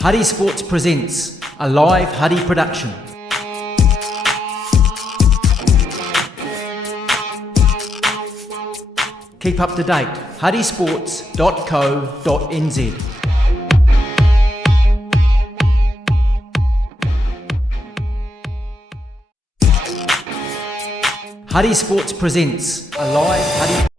Huddy Sports presents a live Huddy production. Keep up to date, huddysports.co.nz. Huddy Sports presents a live Huddy production.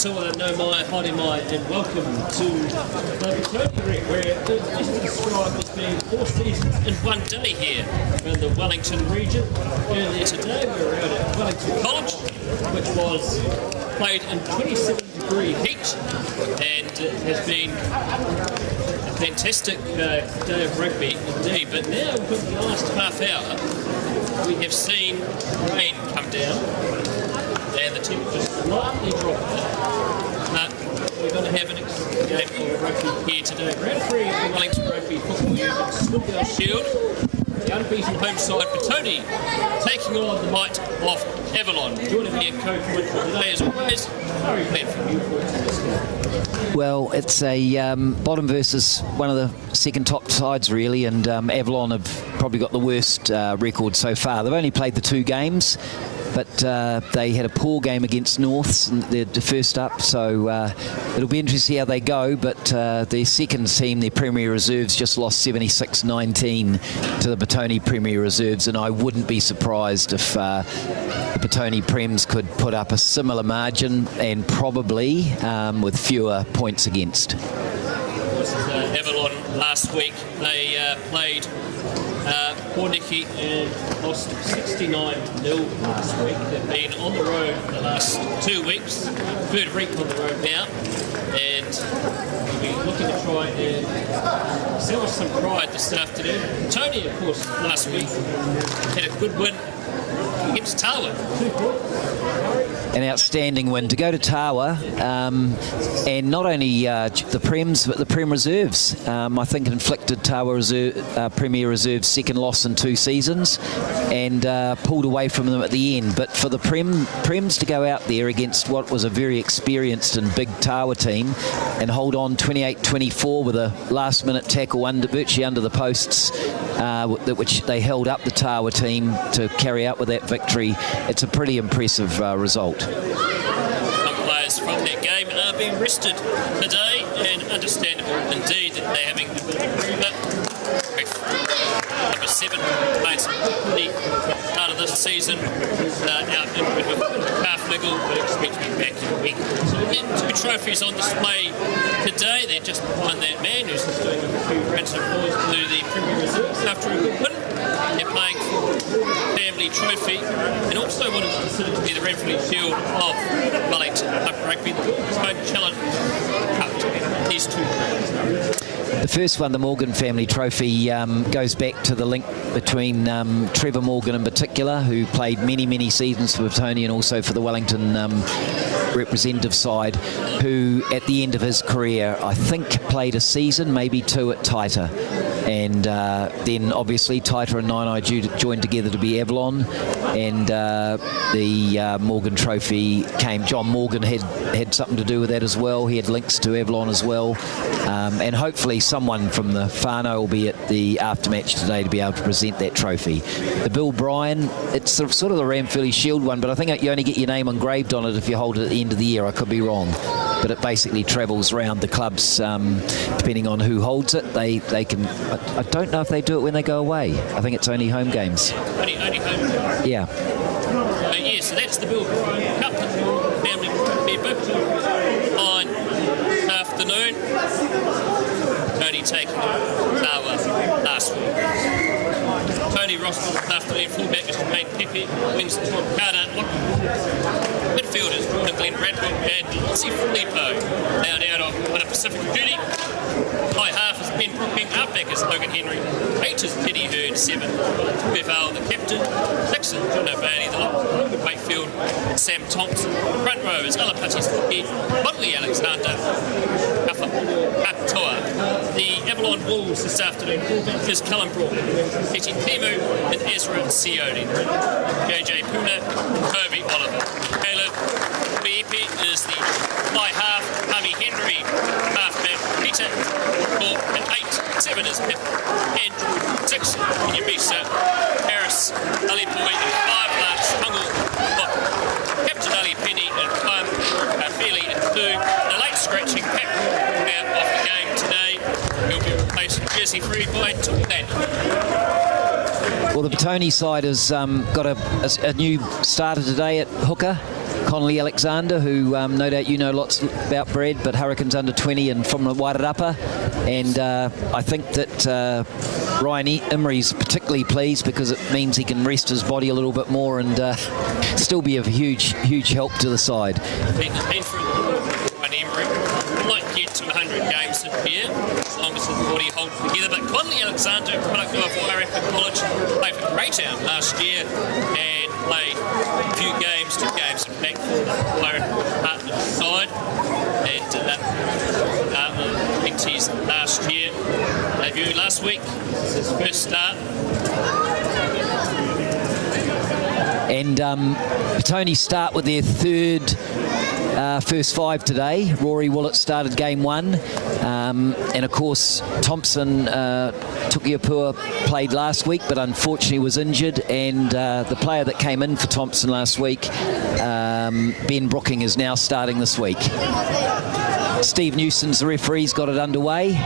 Katoa, no mai, haere mai, and welcome to the Petone Rec, where the Western Stripe has been 4 seasons in one day here in the Wellington region. Earlier today we were out at Wellington College, which was played in 27-degree heat, and it has been a fantastic day of rugby indeed. But now, for the last half hour, we have seen rain come down, and the temperature slightly dropped. We're going to have an game of rugby here today. Round 3 of the Wellington Rugby Football Union Swindale Shield. The unbeaten home side Patoni taking on the might of Avalon. Joining me in co-commentary today, as always, how are you playing for you? Well, it's a bottom versus one of the second top sides, really, and Avalon have probably got the worst record so far. They've only played the 2 games, but they had a poor game against Norths, and they're first up, so it'll be interesting to see how they go. But their second team, their Premier Reserves, just lost 76-19 to the Patoni Premier Reserves, and I wouldn't be surprised if the Patoni Prems could put up a similar margin, and probably with fewer points against. Avalon last week, they played Porniki and lost 69-0 last week. They've been on the road for the last 2 weeks, 3rd week on the road now, and we'll be looking to try and salvage some pride this afternoon. Tony, of course, last week had a good win against Tawa. An outstanding win to go to Tawa, and not only the Prems but the Prem Reserves. I think inflicted Tawa Premier Reserves' second loss in 2 seasons, and pulled away from them at the end. But for the Prems to go out there against what was a very experienced and big Tawa team and hold on 28-24 with a last-minute tackle virtually under the posts, which they held up the Tawa team to carry out with that victory, it's a pretty impressive result. Some players from that game are being rested today, and understandable indeed that they're having a bit of a breather. Number 7 played some good part of this season out in with half niggle, but expect to be back in a week. So we get 2 trophies on display today. They're just behind that man who's just doing a few runs of boys to the Premier Reserves after a good win. They're playing for family trophy, and also what is considered to be the referee shield of Wellington Rugby, the home challenge cup. These 2 players. The first one, the Morgan family trophy, goes back to the link between Trevor Morgan in particular, who played many seasons for Patoni and also for the Wellington representative side, who at the end of his career I think played a season, maybe 2 at Taita, and then obviously Taita and Nainai joined together to be Avalon, and the Morgan trophy came. John Morgan had something to do with that as well. He had links to Avalon as well, and hopefully someone from the whānau will be at the aftermatch today to be able to present that trophy. The Bill Brien, it's sort of the Ramfurly Shield one, but I think you only get your name engraved on it if you hold it at the end of the year. I could be wrong, but it basically travels around the clubs depending on who holds it. They can. I don't know if they do it when they go away. I think it's only home games. Only home games. Yeah. Yeah, so that's the Bill Brien Cup family trophy on afternoon. Tony taking Tawa last week. Tony Ross afternoon, fullback is Jermaine Pepe, wings Tom Carter, midfielders Jordan Glenn Radwood and Lizzie Filippo, now out on a Pacific duty. High half is Ben Brooking, halfback is Logan Henry, 8 is Teddy Hurd, 7 Beval the captain, 6 is John O'Bailey, the Logan Wakefield, and Sam Thompson. Front row is Alapati Stockie, Motley Alexander, Katoa. The Avalon Wolves this afternoon, fullback is Callum Brook, Peti Timu and Ezra Sione, JJ Puna, Kobe Oliver. Caleb Beepe is the fly half, Hami Henry, halfback Peter, 4 and 8, 7 is Pip, Andrew, 6, Inyabisa, Harris, Ali Boy, and 5 last, Hungel, Captain Ali Penny, and Plum, Feely, and 2, and a late scratching Pat out of the game today. He'll be replaced jersey free by Tulan. Well, the Petone side has got a new starter today at hooker. Connolly Alexander, who no doubt you know lots about, Brad, but Hurricanes under 20 and from the Wairarapa. And I think that Ryan Imrie's particularly pleased because it means he can rest his body a little bit more and still be of huge help to the side. Been through the Ryan Emery. Might get to 100 games this year, as long as his body holds together. But Connolly Alexander, product of WRFU College, played for Greytown last year and played a few games, 2 games in fact, for the WRFU partner side. And XTs last year. Debut last week, his first start. And Patoni start with their third first 5 today. Rory Willett started game 1. And of course, Thompson, Tukiapua played last week, but unfortunately was injured. And the player that came in for Thompson last week, Ben Brooking, is now starting this week. Steve Newson's the referee's got it underway.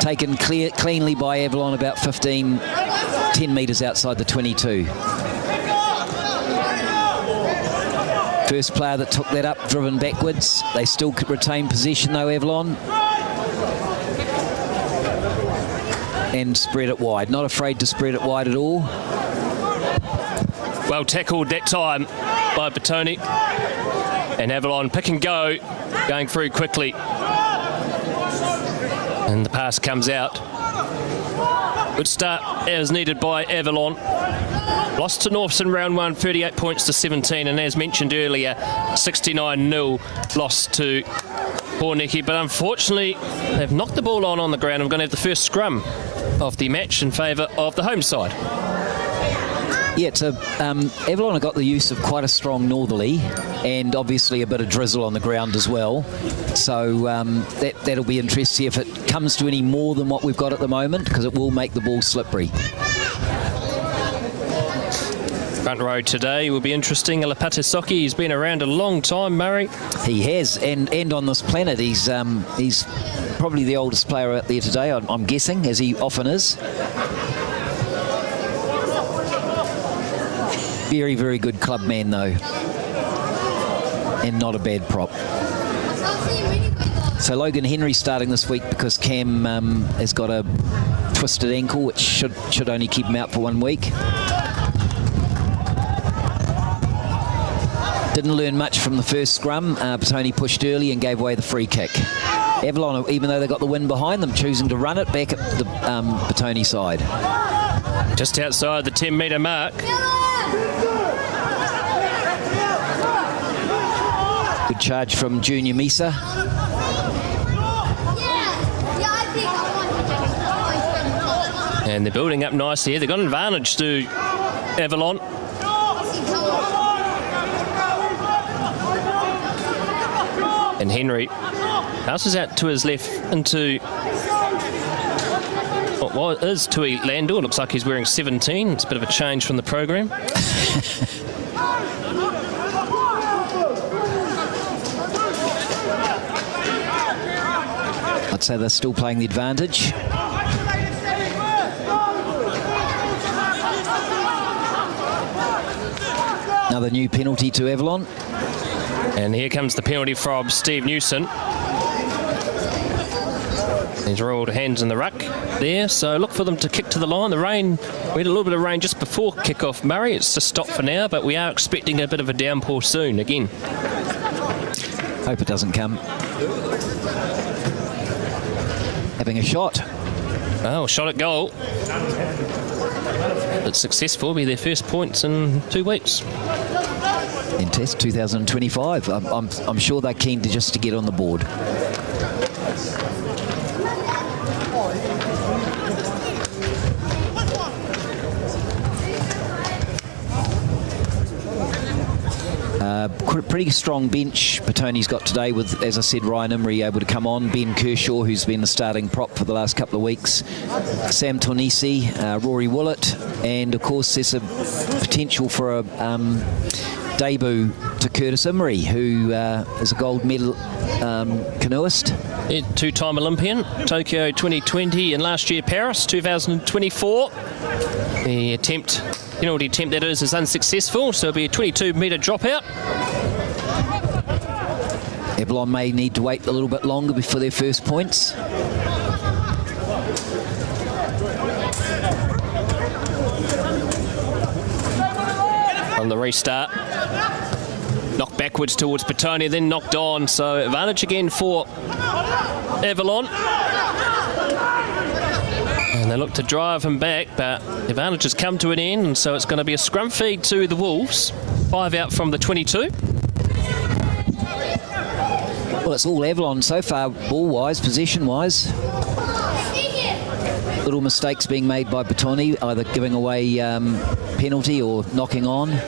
Taken cleanly by Avalon about 10 metres outside the 22. First player that took that up, driven backwards. They still retain possession though, Avalon. And spread it wide. Not afraid to spread it wide at all. Well tackled that time by Patoni. And Avalon pick and go, going through quickly. And the pass comes out. Good start as needed by Avalon. Lost to Norths in round 1, 38 points to 17, and as mentioned earlier, 69-0 lost to Pornicky. But unfortunately, they've knocked the ball on the ground. I'm going to have the first scrum of the match in favour of the home side. Yeah, so Avalon have got the use of quite a strong northerly and obviously a bit of drizzle on the ground as well. So that'll be interesting if it comes to any more than what we've got at the moment, because it will make the ball slippery. Front row today will be interesting. Alapatasoki, he's been around a long time, Murray. He has, and on this planet, he's probably the oldest player out there today, I'm guessing, as he often is. Very, very good club man, though. And not a bad prop. So Logan Henry starting this week because Cam has got a twisted ankle, which should only keep him out for 1 week. Didn't learn much from the first scrum. Patoni pushed early and gave away the free kick. Avalon, even though they got the wind behind them, choosing to run it back at the Patoni side. Just outside the 10-metre mark. Good charge from Junior Misa. And they're building up nicely here. They've got an advantage to Avalon. And Henry passes out to his left into what is Tui Landor. Looks like he's wearing 17. It's a bit of a change from the program. I'd say they're still playing the advantage. Another new penalty to Avalon. And here comes the penalty from Steve Newson. He's rolled hands in the ruck there, so look for them to kick to the line. The rain, we had a little bit of rain just before kick-off, Murray. It's just stopped for now, but we are expecting a bit of a downpour soon again. Hope it doesn't come. Having a shot. Oh, shot at goal. It's successful. It'll be their first points in 2 weeks. In Test 2025. I'm sure they're keen to get on the board. Pretty strong bench Patoni's got today with, as I said, Ryan Imrie able to come on, Ben Kershaw, who's been the starting prop for the last couple of weeks, Sam Tornisi, Rory Willett, and of course there's a potential for a debut to Curtis Imrie, who is a gold medal canoeist. Yeah, two-time Olympian, Tokyo 2020 and last year Paris 2024. The penalty attempt that is unsuccessful, so it'll be a 22-metre dropout. Avalon may need to wait a little bit longer before their first points. On the restart, knocked backwards towards Petone, then knocked on, so advantage again for Avalon. And they look to drive him back, but the advantage has come to an end, and so it's going to be a scrum feed to the Wolves. 5 out from the 22. Well, it's all Avalon so far, ball-wise, possession-wise. Little mistakes being made by Patoni, either giving away penalty or knocking on.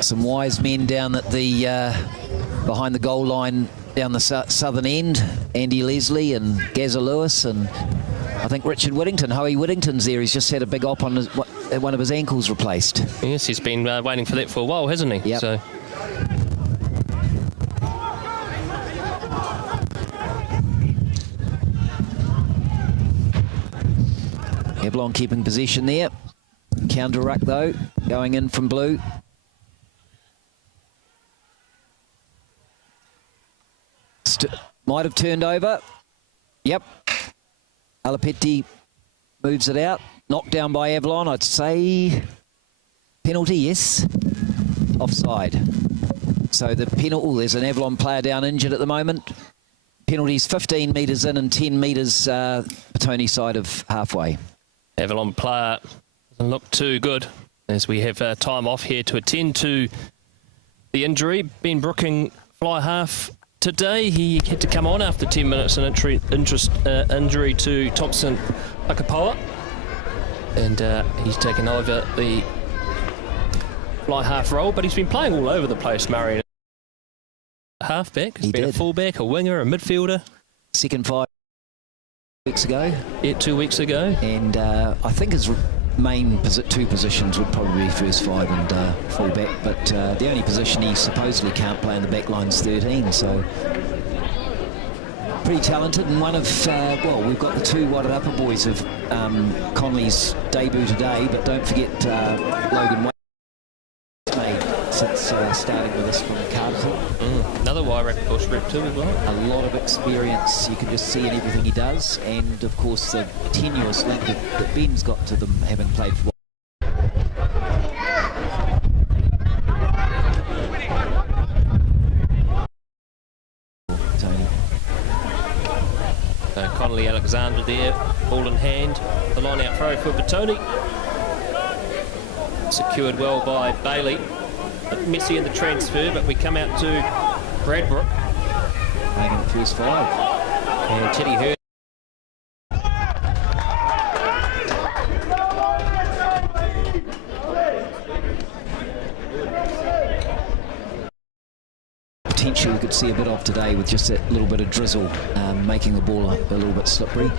Some wise men down at the behind the goal line down the southern end. Andy Leslie and Gazza Lewis, and I think Richard Whittington, Howie Whittington's there. He's just had a big op on one of his ankles replaced. Yes, he's been waiting for that for a while, hasn't he? Yep. So. Avalon keeping possession there. Counter ruck though, going in from blue. Might have turned over. Yep. Alapetti moves it out. Knocked down by Avalon, I'd say. Penalty, yes. Offside. So the penalty, there's an Avalon player down injured at the moment. Penalties 15 metres in and 10 metres Patoni side of halfway. Avalon player doesn't look too good as we have time off here to attend to the injury. Ben Brooking, fly half today. He had to come on after 10 minutes, an injury to Thompson Akapoa. And he's taken over the fly half role, but he's been playing all over the place, Murray. Halfback, he's been a fullback, a winger, a midfielder. Second 5 weeks ago. Yeah, 2 weeks ago. And I think his main two positions would probably be first 5 and fullback, but the only position he supposedly can't play in the back line's 13, so pretty talented. And one of, well, we've got the 2 Wadded Upper boys of Conley's debut today, but don't forget Logan Wade made since starting with us from Carterton. Another WRFU rep too as well. A lot of experience, you can just see in everything he does, and of course the tenuous link that Ben's got to them, having played for Tony. So Connolly Alexander there, ball in hand, the line out throw for Patoni. Secured well by Bailey. Messy in the transfer, but we come out to Bradbrook. Playing in the first 5. And Teddy Hurd. Potentially we could see a bit of today with just that little bit of drizzle, making the ball a little bit slippery.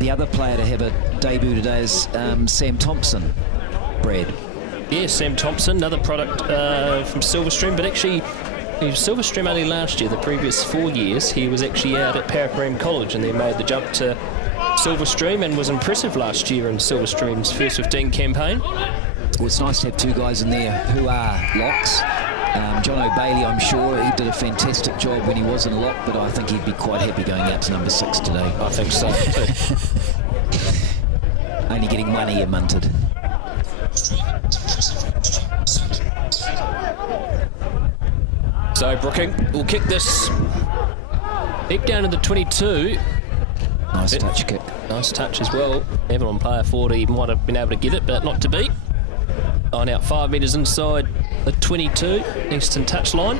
The other player to have a debut today is Sam Thompson, Brad. Yes, Sam Thompson, another product from Silverstream, but actually he was Silverstream only last year. The previous 4 years he was actually out at Paraparaumu College and then made the jump to Silverstream and was impressive last year in Silverstream's first 15 campaign. Well, it's nice to have 2 guys in there who are locks. John O'Bailey, I'm sure, he did a fantastic job when he was in lock, but I think he'd be quite happy going out to number 6 today. I think so too. Only getting 1 ear munted. So Brooking will kick this deep down to the 22. Nice touch kick. Nice touch as well. Avalon player 40 might have been able to get it, but not to be. Line out 5 metres inside the 22, eastern touchline.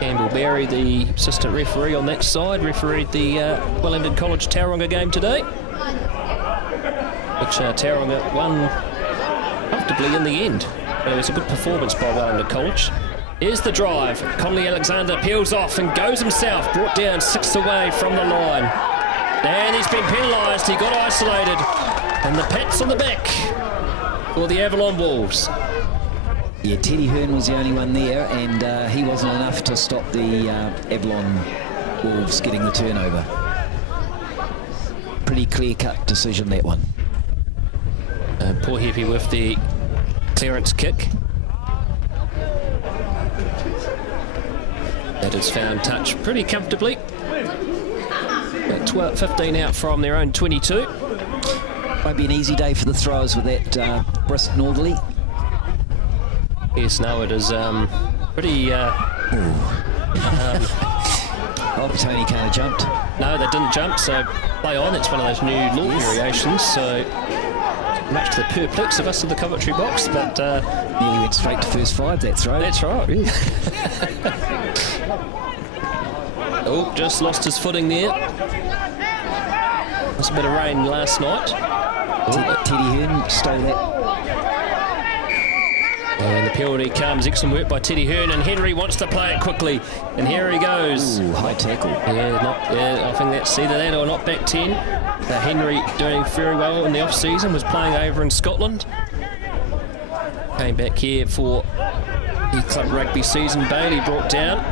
Campbell Berry, the assistant referee on that side, refereed the Wellington College Tauranga game today, which Tauranga won comfortably in the end. It was a good performance by Wellington College. Here's the drive. Conley Alexander peels off and goes himself, brought down 6 away from the line. And he's been penalised, he got isolated. And the pats on the back for the Avalon Wolves. Yeah, Teddy Hearn was the only one there, and he wasn't enough to stop the Avalon Wolves getting the turnover. pretty clear-cut decision, that one. Poor Heppy with the clearance kick. That has found touch pretty comfortably. About 12, 15 out from their own 22. Won't be an easy day for the throwers with that brisk northerly. Yes, no, it is pretty... Oh, Patoni can't have jumped. No, they didn't jump, so play on. It's one of those new law variations, so much to the perplex of us in the commentary box, but... nearly went straight to first five, that's right. That's right, yeah. Oh, just lost his footing there. There's a bit of rain last night. Teddy Hearn stole that. And the penalty comes. Excellent work by Teddy Hearn, and Henry wants to play it quickly. And here he goes. Ooh, high tackle. Yeah, I think that's either that or not back 10. Henry doing very well in the off-season, was playing over in Scotland. Came back here for the club rugby season. Bailey brought down.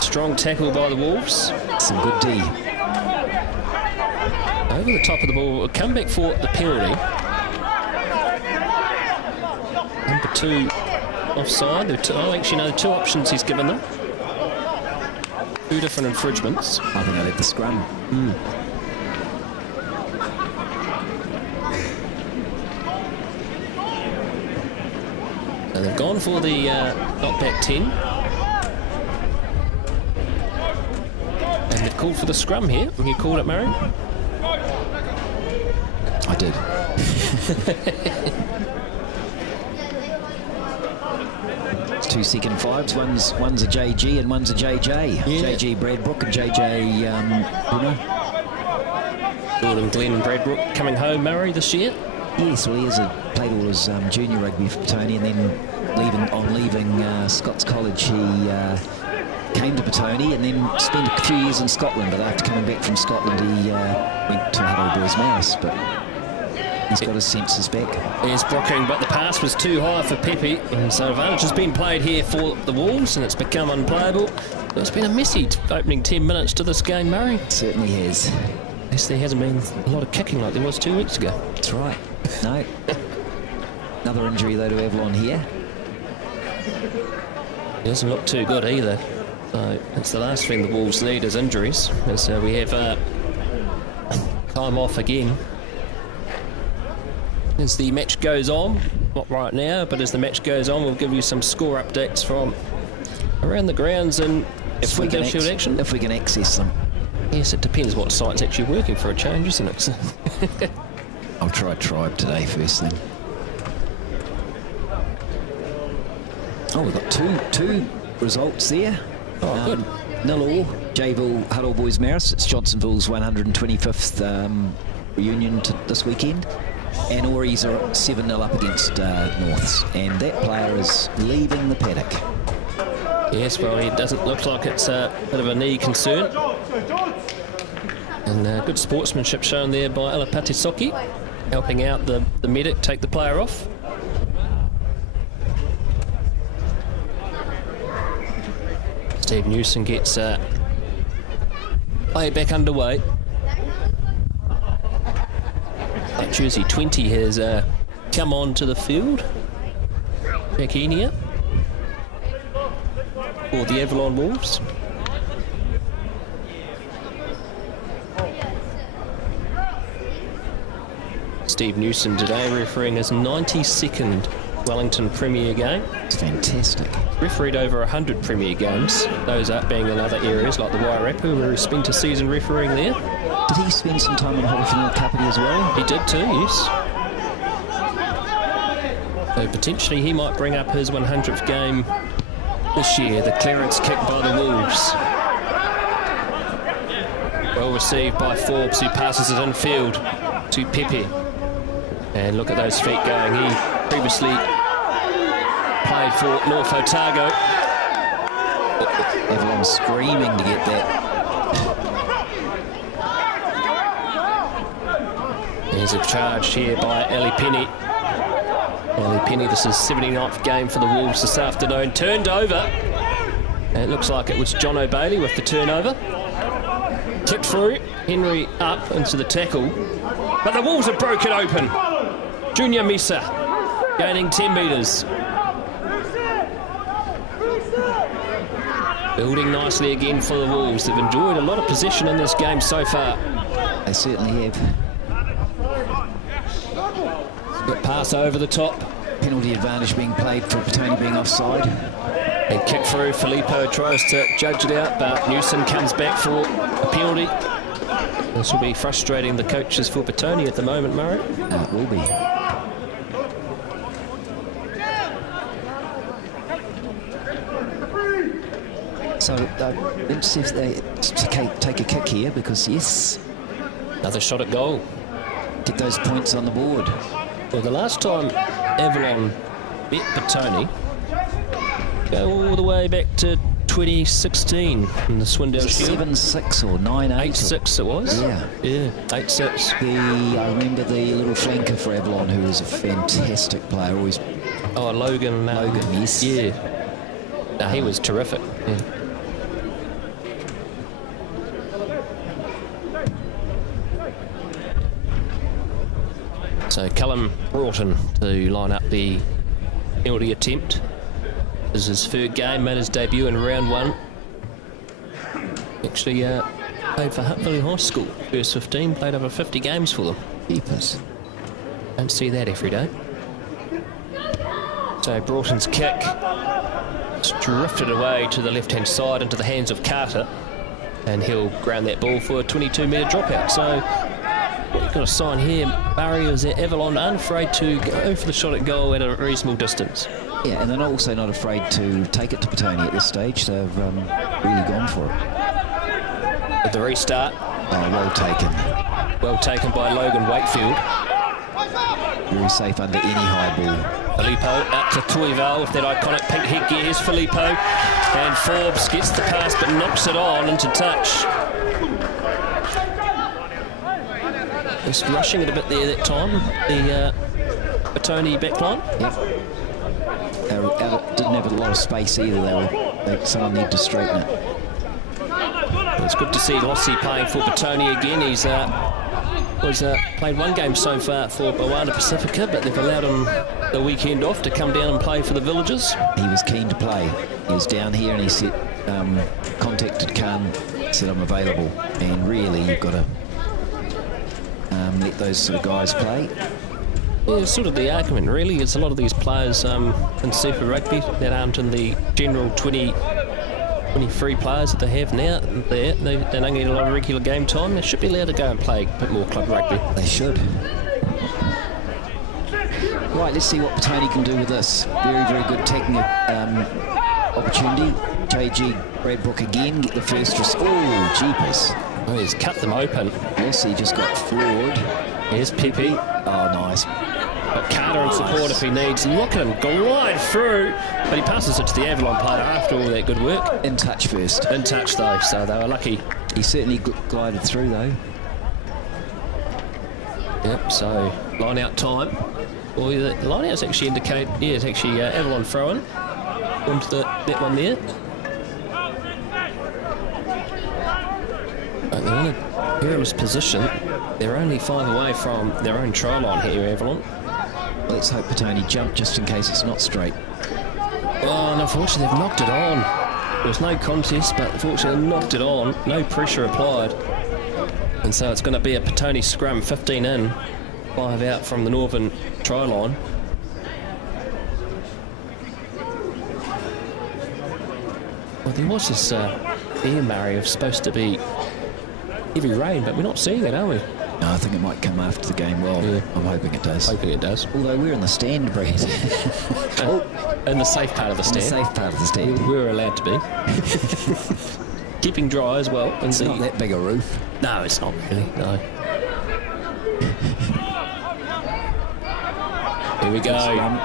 Strong tackle by the Wolves. Some good D. Over the top of the ball. Come back for the penalty. Number 2 offside. Actually, no, 2 options he's given them. 2 different infringements. I think I led the scrum. And they've gone for the knockback 10. And they've called for the scrum here. You called it, Murray? I did. It's 2 second fives. One's a JG and one's a JJ. Yeah. JG Bradbrook and JJ Bruno. Jordan Glenn and Bradbrook coming home, Murray, this year. Yes, well, he has played all his junior rugby for Patoni, and then leaving Scots College, he came to Patoni and then spent a few years in Scotland. But after coming back from Scotland, he went to Huddle Boys Mouse. But he's got his senses back. Here's Brooking, but the pass was too high for Pepe, and so advantage has been played here for the Wolves, and it's become unplayable. It's been a messy opening 10 minutes to this game, Murray. It certainly has. At least there hasn't been a lot of kicking like there was 2 weeks ago. That's right. No. Another injury, though, to Avalon here. It doesn't look too good either. So it's the last thing the Wolves need is injuries. And so we have time off again. As the match goes on, not right now, but as the match goes on, we'll give you some score updates from around the grounds and If we can action. If we can access them. Yes, it depends what site's actually working for a change, isn't it? I'll try Tribe today first thing. Oh, we've got two results there. Oh, good. 0-0, Jayville Huddle Boys Maris. It's Johnsonville's 125th reunion this weekend. And Auries are 7-0 up against Norths. And that player is leaving the paddock. Yes, well, it doesn't look like it's a bit of a knee concern. And good sportsmanship shown there by Alapatisoki, helping out the medic take the player off. Steve Newson gets play back underway. Jersey 20 has come on to the field. Back in here for the Avalon Wolves. Steve Newson today refereeing his 92nd Wellington Premier game. It's fantastic. Refereed over 100 Premier games, those up being in other areas like the WRFU, where he spent a season refereeing there. Did he spend some time in Hodderfield Kapiti as well? He did too, yes. So potentially he might bring up his 100th game this year. The clearance kick by the Wolves. Well received by Forbes, who passes it infield to Pepe. And look at those feet going. He previously played for North Otago. Everyone's screaming to get that. There's a charge here by Ali Penny. Ali Penny, this is 79th game for the Wolves this afternoon. Turned over. And it looks like it was John O'Bailey with the turnover. Kicked through, Henry up into the tackle, but the Wolves have broken open. Junior Misa gaining 10 metres. Building nicely again for the Wolves. They've enjoyed a lot of possession in this game so far. They certainly have. Good pass over the top. Penalty advantage being played for Patoni being offside. And kick through, Filippo tries to judge it out, but Newson comes back for a penalty. This will be frustrating the coaches for Patoni at the moment, Murray. It will be. So, let's see if they take a kick here, because, yes, Another shot at goal. get those points on the board. Well, the last time Avalon beat Patoni, go all the way back to 2016 in the Swindale Shield. 7-6 or 9-8. 8-6 it was? Yeah. Yeah, 8-6. I remember the little flanker for Avalon, who was a fantastic player, always. Oh, Logan. Logan, yes. Yeah. No, he was terrific. Yeah. So Callum Broughton to line up the penalty attempt. This is his third game, made his debut in round one. Actually played for Hutt Valley High School, first 15, played over 50 games for them. Keepers. Don't see that every day. So Broughton's kick drifted away to the left-hand side into the hands of Carter, and he'll ground that ball for a 22-metre dropout. So what you've got to sign here, Barry, is that Avalon unafraid to go for the shot at goal at a reasonable distance. Yeah, and they're also not afraid to take it to Patoni at this stage. They've really gone for it. With the restart. Oh, well taken. Well taken by Logan Wakefield. Very safe under any high ball. Filippo up to Toival with that iconic pink headgear. Here's Filippo, and Forbes gets the pass but knocks it on into touch. Just rushing it a bit there that time, the Patoni backline. Yep. Didn't have a lot of space either. Someone need to straighten it. It's good to see Lossie playing for Patoni again. He's played one game so far for Moana Pacifica, but they've allowed him the weekend off to come down and play for the Villagers. He was keen to play. He was down here and he said, contacted Khan, said I'm available. And really, you've got to let those sort of guys play. Yeah, it's sort of the argument, really. It's a lot of these players in Super Rugby that aren't in the general 23 players that they have now. They don't get a lot of regular game time. They should be allowed to go and play a bit more club rugby. They should. Right, let's see what Patoni can do with this. Very, very good taking opportunity. JG Bradbrook again, get the first. Oh, jeepers. Oh, he's cut them open. Yes, he just got floored. Here's Pepe. Oh, nice. Got Carter in support if he needs. Look at him glide through, but he passes it to the Avalon player after all that good work. In touch first. In touch though, so they were lucky. He certainly glided through though. Yep, so line out time. Well, the line outs actually indicate, yeah, it's actually Avalon throwing onto that one there. But they're in a perilous position. They're only 5 away from their own try line here, Avalon. Let's hope Patoni jump just in case it's not straight. Oh, and unfortunately they've knocked it on. There was no contest, but unfortunately they knocked it on. No pressure applied. And so it's going to be a Patoni scrum, 15 in, 5 out from the northern try line. Well, there was this air, Murray, of supposed to be heavy rain, but we're not seeing it, are we? No, I think it might come after the game. Well, yeah. I'm hoping it does. Hoping it does. Although we're in the stand, Brien. In the safe part of the stand. In the safe part of the stand. We're allowed to be. Keeping dry as well. It's not that big a roof. No, it's not really, no. Here we go.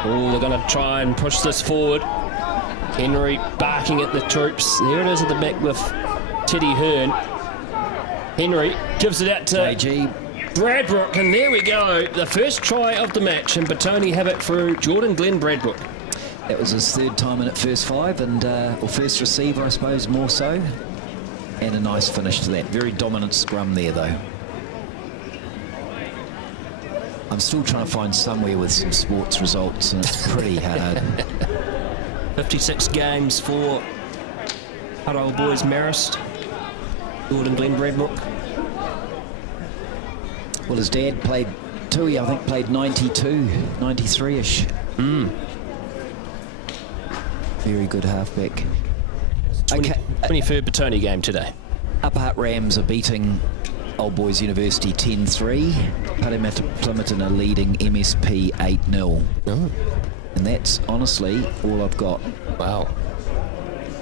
Oh, they're going to try and push this forward. Henry barking at the troops. There it is at the back with Teddy Hearn. Henry gives it out to JG Bradbrook, and there we go. The first try of the match, and Patoni have it through Jordan Glenn Bradbrook. That was his third time in at first 5, and or first receiver, I suppose, more so. And a nice finish to that. Very dominant scrum there, though. I'm still trying to find somewhere with some sports results, and it's pretty hard. 56 games for Huddle Boys Marist. Gordon Glen Bradbrook. Well, his dad played Tui, I think played 92, 93-ish. Very good halfback. 23rd Patoni game today. Upper Hutt Rams are beating Old Boys University 10-3. Parramatta Plymouton are leading MSP 8-0. Oh. And that's honestly all I've got. Wow.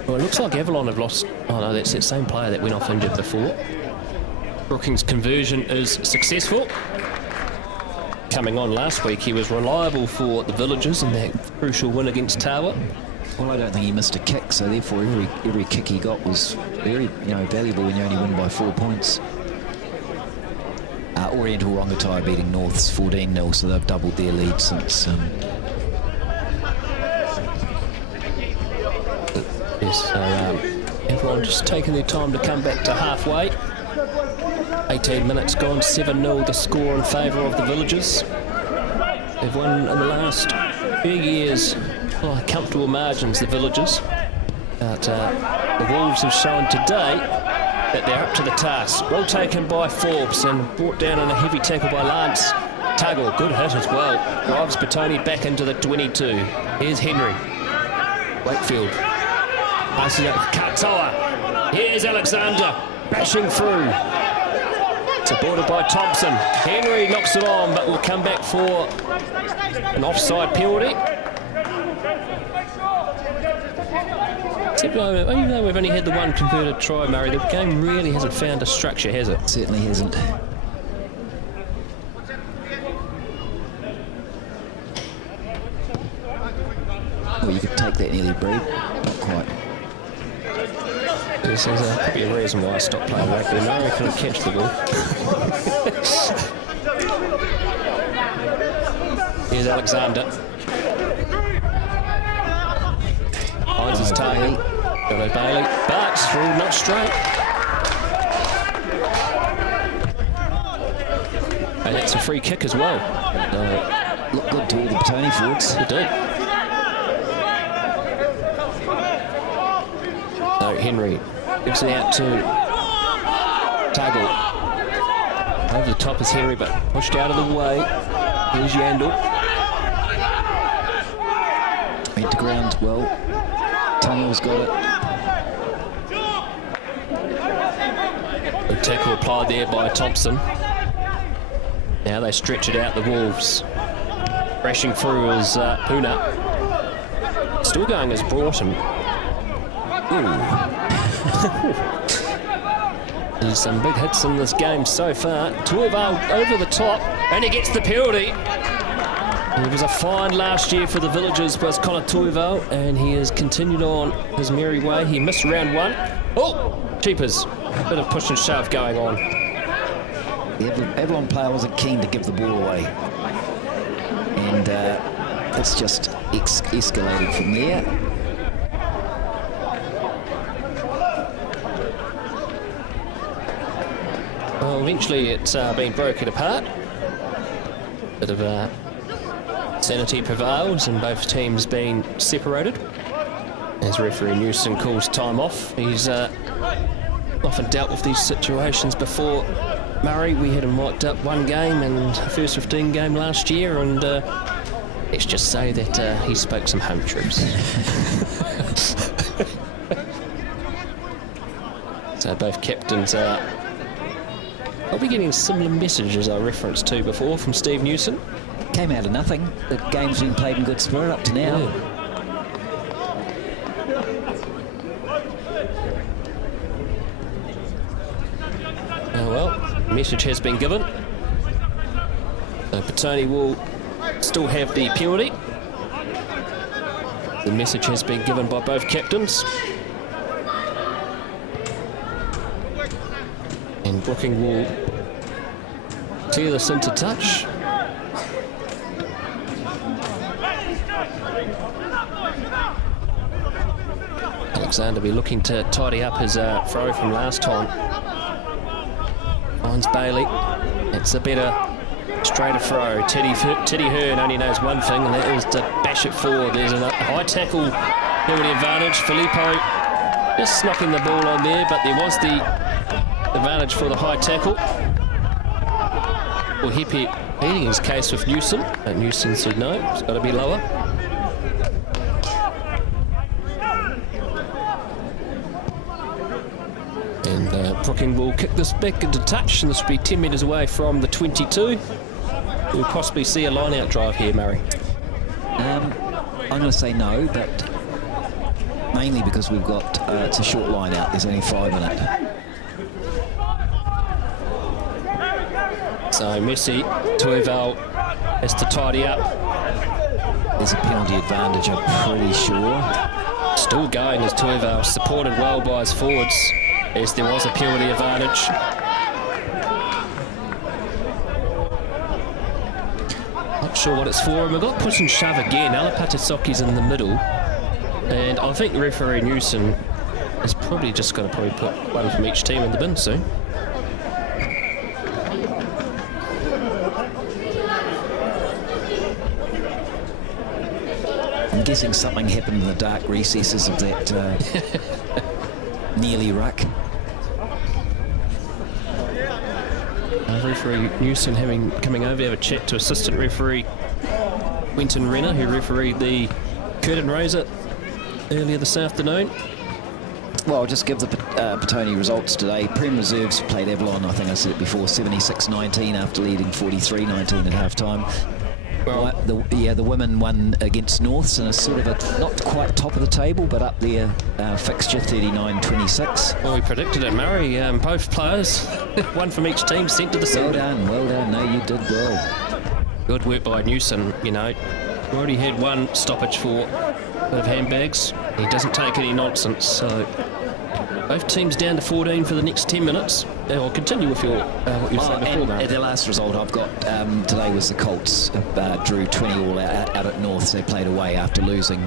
Well, it looks like Avalon have lost... Oh, no, that's that same player that went off injured before. Brookings' conversion is successful. Coming on last week, he was reliable for the Villagers in that crucial win against Tawa. Well, I don't think he missed a kick, so therefore every kick he got was very, valuable when you only win by 4 points. Oriental Rongotai beating Norths 14-0, so they've doubled their lead since... Yes, so everyone just taking their time to come back to halfway. 18 minutes gone, 7-0 the score in favour of the Villagers. They've won in the last few years by comfortable margins, the Villagers. But the Wolves have shown today that they're up to the task. Well taken by Forbes and brought down in a heavy tackle by Lance. Tuggle, good hit as well. Drives Patoni back into the 22. Here's Henry. Wakefield. Passing up Katoa. Here's Alexander. Bashing through. Supported by Thompson. Henry knocks it on, but will come back for an offside penalty. Even though we've only had the one converted try, Murray, the game really hasn't found a structure, has it? Certainly hasn't. Well, you could take that nearly, Bree. Not quite. This is could be a reason why I stopped playing rugby. Murray couldn't catch the ball. Here's Alexander. Finds his target. Got Bailey, but through not straight. And that's a free kick as well. Look good to all the Patoni forwards. It did. So Henry gives it out to Tuggle. Over the top is Henry, but pushed out of the way. Here's Yandel. Went to ground well. Tunnel's got it. Good tackle applied there by Thompson. Now they stretch it out, the Wolves. Crashing through is Puna. Still going as Broughton. There's some big hits in this game so far. Tuival over the top, and he gets the penalty. It was a fine last year for the Villagers, was Connor Tuival, and he has continued on his merry way. He missed round one. Oh, Cheapers. Bit of push and shove going on. The Avalon player wasn't keen to give the ball away. And it's just escalated from there. Well, eventually it's been broken apart. Bit of sanity prevails and both teams being separated. As referee Newson calls time off, he's often dealt with these situations before. Murray, we had him locked up one game in the first 15 game last year, and let's just say that he spoke some home truths. So both captains are probably getting similar messages I referenced to before from Steve Newson. Came out of nothing. The game's been played in good spirit up to now. Yeah. Well, message has been given. So Patoni will still have the penalty. The message has been given by both captains. And Brooking will clear this into touch. Alexander be looking to tidy up his throw from last time. Finds Bailey. It's a better, straighter throw. Teddy Hearn only knows one thing, and that is to bash it forward. There's a high tackle penalty advantage. Filippo just knocking the ball on there, but there was the advantage for the high tackle. Well, Hepe pleading his case with Newson, but Newson said no, it's got to be lower. And Brooking will kick this back into touch, and this will be 10 metres away from the 22. We'll possibly see a line-out drive here, Murray. I'm going to say no, but mainly because we've got it's a short line-out. There's only 5 in it. So Messi, Tuival has to tidy up. There's a penalty advantage, I'm pretty sure. Still going as Tuival, supported well by his forwards, as there was a penalty advantage. Not sure what it's for, and we've got push and shove again. Alapatasoki's in the middle, and I think referee Newson is probably just going to put one from each team in the bin soon. I'm guessing something happened in the dark recesses of that nearly ruck. Referee Newson coming over to have a chat to assistant referee Quentin Renner, who refereed the curtain raiser earlier this afternoon. Well, I'll just give the Patoni results today. Prem Reserves played Avalon, I think I said it before, 76-19 after leading 43-19 at half-time. Well, the women won against Norths in a sort of a not quite top of the table, but up there fixture, 39-26. Well, we predicted it, Murray. Both players, one from each team, sent to the centre. Well done. No, you did well. Good work by Newson, you know. We already had one stoppage for a bit of handbags. He doesn't take any nonsense, so both teams down to 14 for the next 10 minutes. I'll continue with your what you said before, Murray. The last result I've got today was the Colts drew 20 all out at North. They played away after losing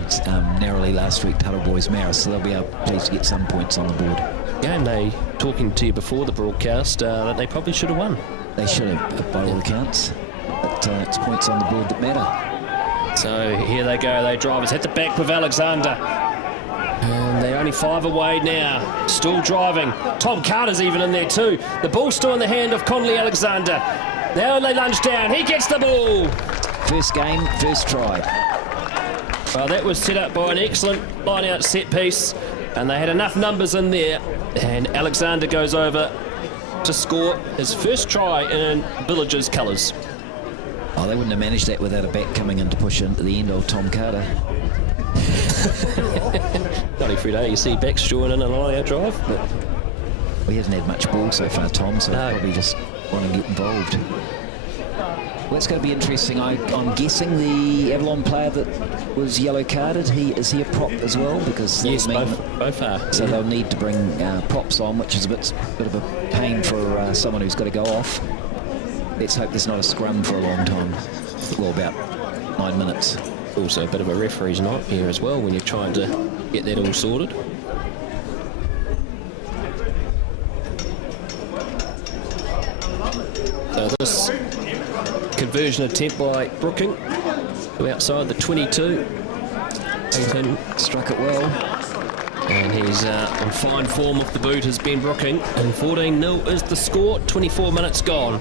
narrowly last week to Huddle Boys Maris, so they'll be pleased to get some points on the board. Game they talking to you before the broadcast that they probably should have won. They should have, by all accounts, but it's points on the board that matter. So here they go, they drivers hit the back with Alexander. And they're only 5 away now. Still driving. Tom Carter's even in there too. The ball's still in the hand of Conley Alexander. Now they lunge down. He gets the ball. First game, first try. Well, that was set up by an excellent line-out set piece. And they had enough numbers in there. And Alexander goes over to score his first try in Village's colours. Oh, they wouldn't have managed that without a back coming in to push into the end of Tom Carter. Not every day you see backs joining in a line-out drive, but he hasn't had much ball so far, Tom, so no. Probably just want to get involved. Well, it's going to be interesting. I'm guessing the Avalon player that was yellow carded, is he a prop as well? Because yes, both are. So they'll need to bring props on, which is a bit of a pain for someone who's got to go off. Let's hope there's not a scrum for a long time. Well, about 9 minutes. Also a bit of a referee's nightmare as well when you're trying to get that all sorted. So this conversion attempt by Brooking to outside the 22. 18 struck it well. And he's on fine form off the boot as Ben Brooking. And 14-0 is the score. 24 minutes gone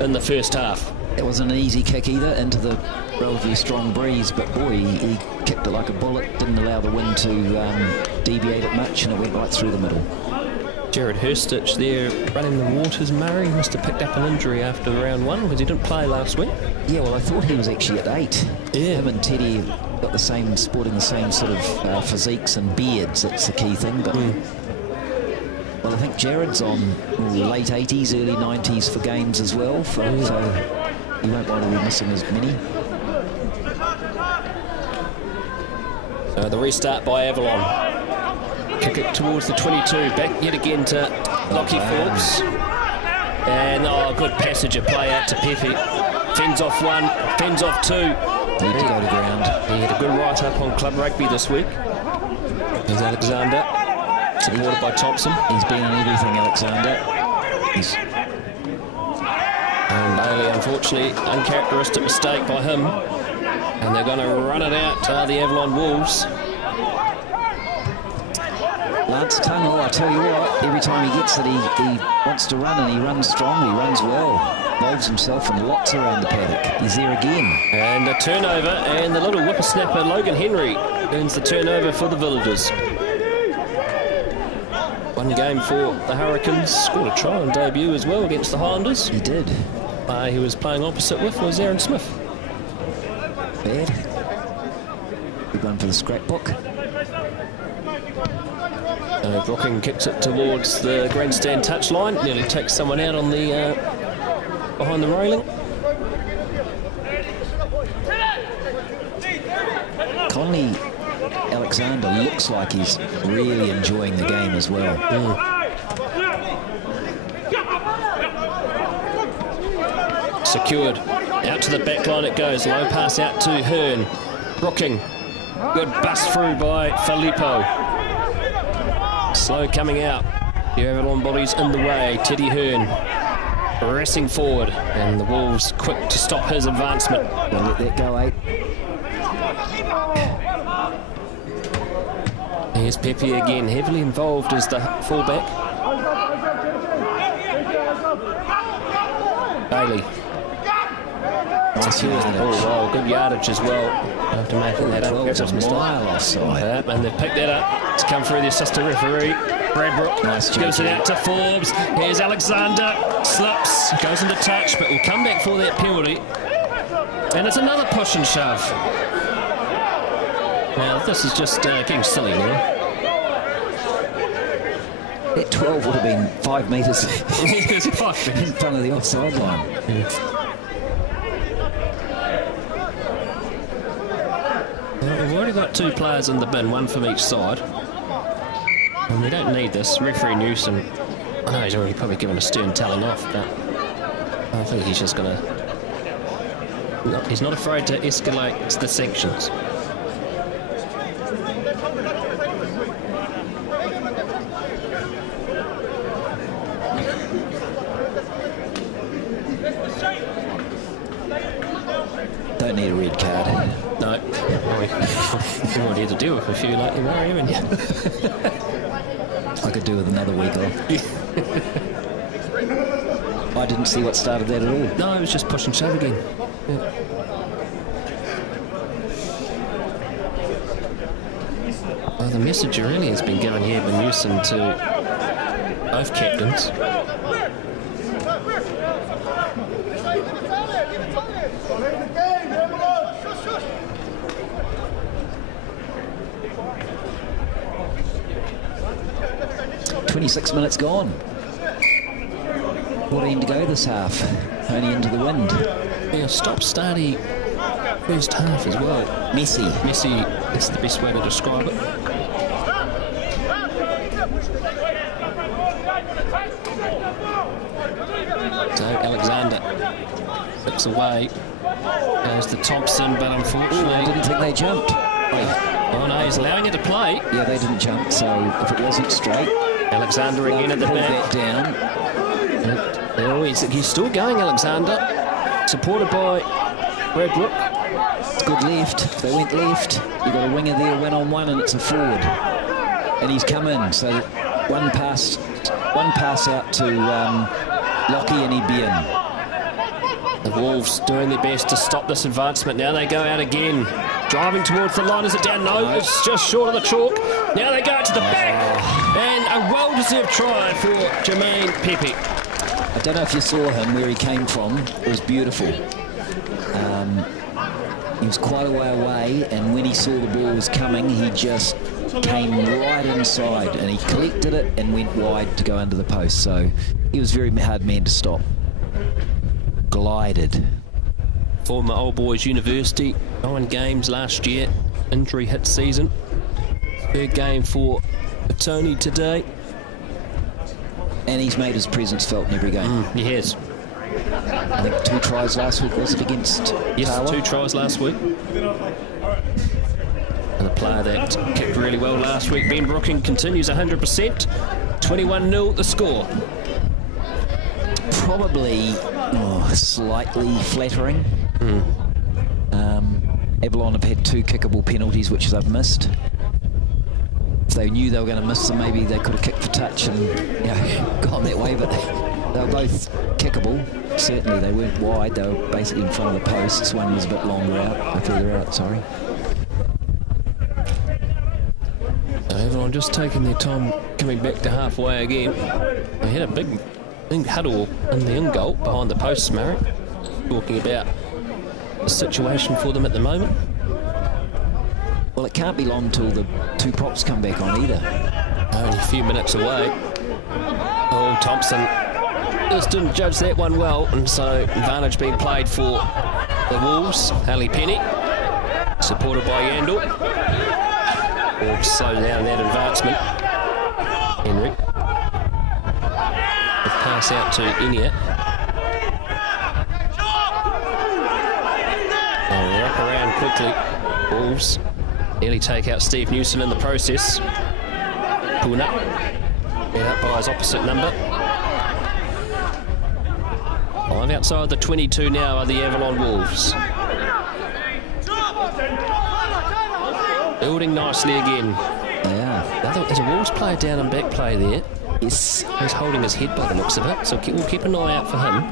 in the first half. It wasn't an easy kick either into the relatively strong breeze, but boy, he kicked it like a bullet, didn't allow the wind to deviate it much, and it went right through the middle. Jared Hurstich there running the waters. Murray must have picked up an injury after round 1 because he didn't play last week. Yeah, well, I thought he was actually at 8. Yeah. Him and Teddy got the same, sporting the same sort of physiques and beards, that's the key thing, but... Well, I think Jared's on late 80s, early 90s for games as well, so he won't want to be missing as many. So the restart by Avalon. Kick it towards the 22, back yet again to Lockie Forbes. And good passage of play out to Pepe. Fends off 1, fends off 2. Need to go to ground. He had a good write-up on Club Rugby this week. Here's Alexander, supported by Thompson. He's been in everything, Alexander. And Bailey, unfortunately, uncharacteristic mistake by him. And they're going to run it out, the Avalon Wolves. Lance Tunnell, I tell you what, every time he gets it, he wants to run, and he runs strong, he runs well. Involves himself in lots around the paddock. He's there again. And a turnover, and the little whippersnapper, Logan Henry, earns the turnover for the Villagers. One game for the Hurricanes, scored a try on debut as well against the Highlanders. He did. He was playing opposite with was Aaron Smith. Bad. Good one for the scrapbook. Brocking kicks it towards the grandstand touchline, nearly takes someone out on the behind the railing. Conley Alexander looks like he's really enjoying the game as well. Secured. Out to the back line it goes. Low pass out to Hearn. Brooking. Good bust through by Filippo. Slow coming out. The Avalon body's in the way. Teddy Hearn pressing forward. And the Wolves quick to stop his advancement. They'll let that go, 8. Here's Pepe again, heavily involved as the fullback. Bailey. Oh, wow, good yardage as well. After making that uncharacteristic mistake. Mile offside. And they've picked that up to come through the assistant referee. Bradbrook gives it out to Forbes. Here's Alexander, slips, goes into touch, but will come back for that penalty. And it's another push and shove. Now, this is just getting silly now. That 12 would have been 5 metres It's 5 in front of the offside line. Well, we've already got 2 players in the bin, one from each side. And we don't need this. Referee Newsom, I know he's already probably given a stern telling off, but I think he's just going to... He's not afraid to escalate the sanctions. Don't need a red card. No. We've already had to deal with a few like you are, haven't you? I could do with another week off. I didn't see what started that at all. No, it was just push and shove again. Yeah. Well, the message really has been given here by Newsom to both captains. 26 minutes gone. 14 to go this half. Only into the wind. Yeah, stop-starty first half as well. Messy. Messy is the best way to describe it. So Alexander flips away. Goes to Thompson, but unfortunately... I didn't think they jumped. Oh no, he's allowing it to play. Yeah, they didn't jump, so if it wasn't straight... Alexander again at the pull back. that down. Oh, he's still going, Alexander. Supported by Bradbrook. Good left. They went left. You've got a winger there, 1-on-1, and it's a forward. And he's come in, so one pass out to Lockie, and he'd be in. The Wolves doing their best to stop this advancement. Now they go out again. Driving towards the line. Is it down? No, it's just short of the chalk. Now they go out to the back. And a well-deserved try for Jermaine Pepe. I don't know if you saw him, where he came from. It was beautiful. He was quite a way away, and when he saw the ball was coming, he just came right inside, and he collected it and went wide to go under the post. So he was a very hard man to stop. Glided. Former Old Boys University, 9 games last year, injury hit season. 3rd game for Patoni today. And he's made his presence felt in every game. He has. I think 2 tries last week, was it, against Yes, Tawa? 2 tries last week. And the player that kicked really well last week. Ben Brooking continues 100%. 21-0 the score. Probably slightly flattering. Avalon have had 2 kickable penalties which they've missed. If they knew they were going to miss them, maybe they could have kicked for touch and gone that way, but they were both kickable. Certainly they weren't wide, they were basically in front of the posts. One was a bit longer out, further out, sorry. Avalon just taking their time coming back to halfway again. They had a big huddle in the in goal behind the posts, Murray. Talking about the situation for them at the moment. Well, it can't be long till the 2 props come back on either. Only a few minutes away. Oh, Thompson just didn't judge that one well, and so advantage being played for the Wolves. Ali Penny, supported by Yandel. Or slow down that advancement. Henry. The pass out to Inia. Wrap around quickly. Wolves nearly take out Steve Newson in the process. Puna. Get up by his opposite number. 5 outside the 22 now are the Avalon Wolves. Building nicely again. Yeah. There's a Wolves player down and back play there. Yes. He's holding his head by the looks of it, so we'll keep an eye out for him.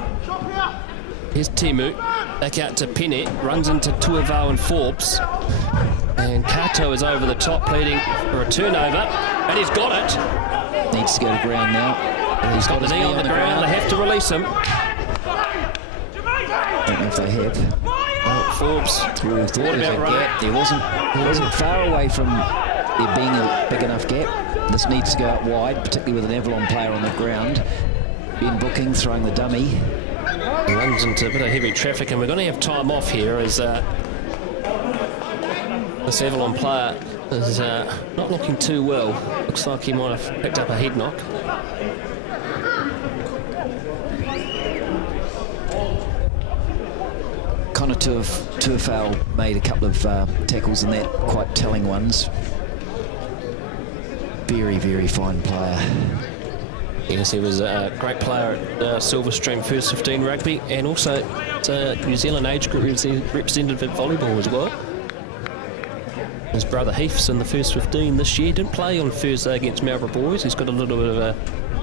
Here's Timu. Back out to Pennant. Runs into Tuivau and Forbes. And Kato is over the top, pleading for a turnover. And he's got it. Needs to go to ground now. And he's got the knee on the ground. They have to release him. Don't know if they have. Forbes. What about gap? He wasn't far away from there being a big enough gap. This needs to go out wide, particularly with an Avalon player on the ground. Ben Brooking throwing the dummy. He runs into a bit of heavy traffic, and we're going to have time off here as this Avalon player is not looking too well. Looks like he might have picked up a head knock. Connor Tuivau made a couple of tackles in that, quite telling ones. Very, very fine player. Yes, he was a great player at Silverstream First 15 Rugby, and also New Zealand age group representative at volleyball as well. His brother Heath's in the First 15 this year. Didn't play on Thursday against Marlborough Boys. He's got a little bit of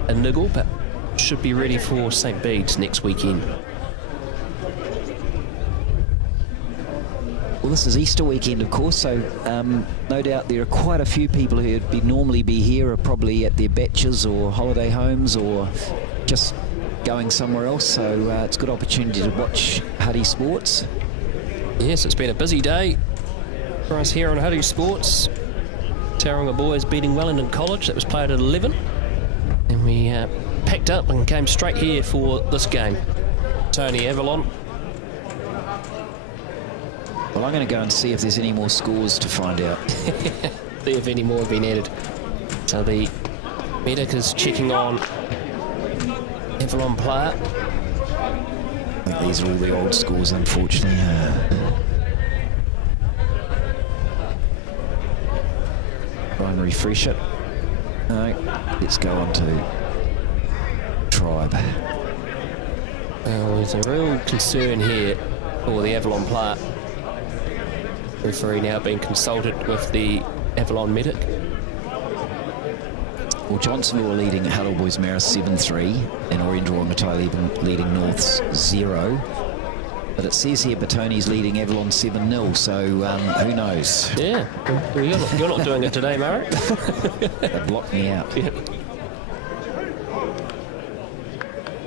a niggle, but should be ready for St Bede's next weekend. Well, this is Easter weekend, of course, so no doubt there are quite a few people who'd normally be here are probably at their batches or holiday homes or just going somewhere else, so it's a good opportunity to watch Huddy Sports. Yes, it's been a busy day for us here on Huddy Sports. Tauranga Boys beating Wellington College. That was played at 11. And we packed up and came straight here for this game. Tony Avalon. Well, I'm going to go and see if there's any more scores to find out. See if any more have been added. So the medic is checking on Avalon player. I think these are all the old scores, unfortunately. Try and refresh it. No, let's go on to Tribe. There's a real concern here for the Avalon player. Referee now being consulted with the Avalon medic. Well, Johnsonville are leading Huddle Boys Marist 7-3 and Oriental Rongotai leading Norths 0. But it says here Patoni's leading Avalon 7-0, so who knows? Yeah, well, you're not doing it today, Murray. They blocked me out. Yeah.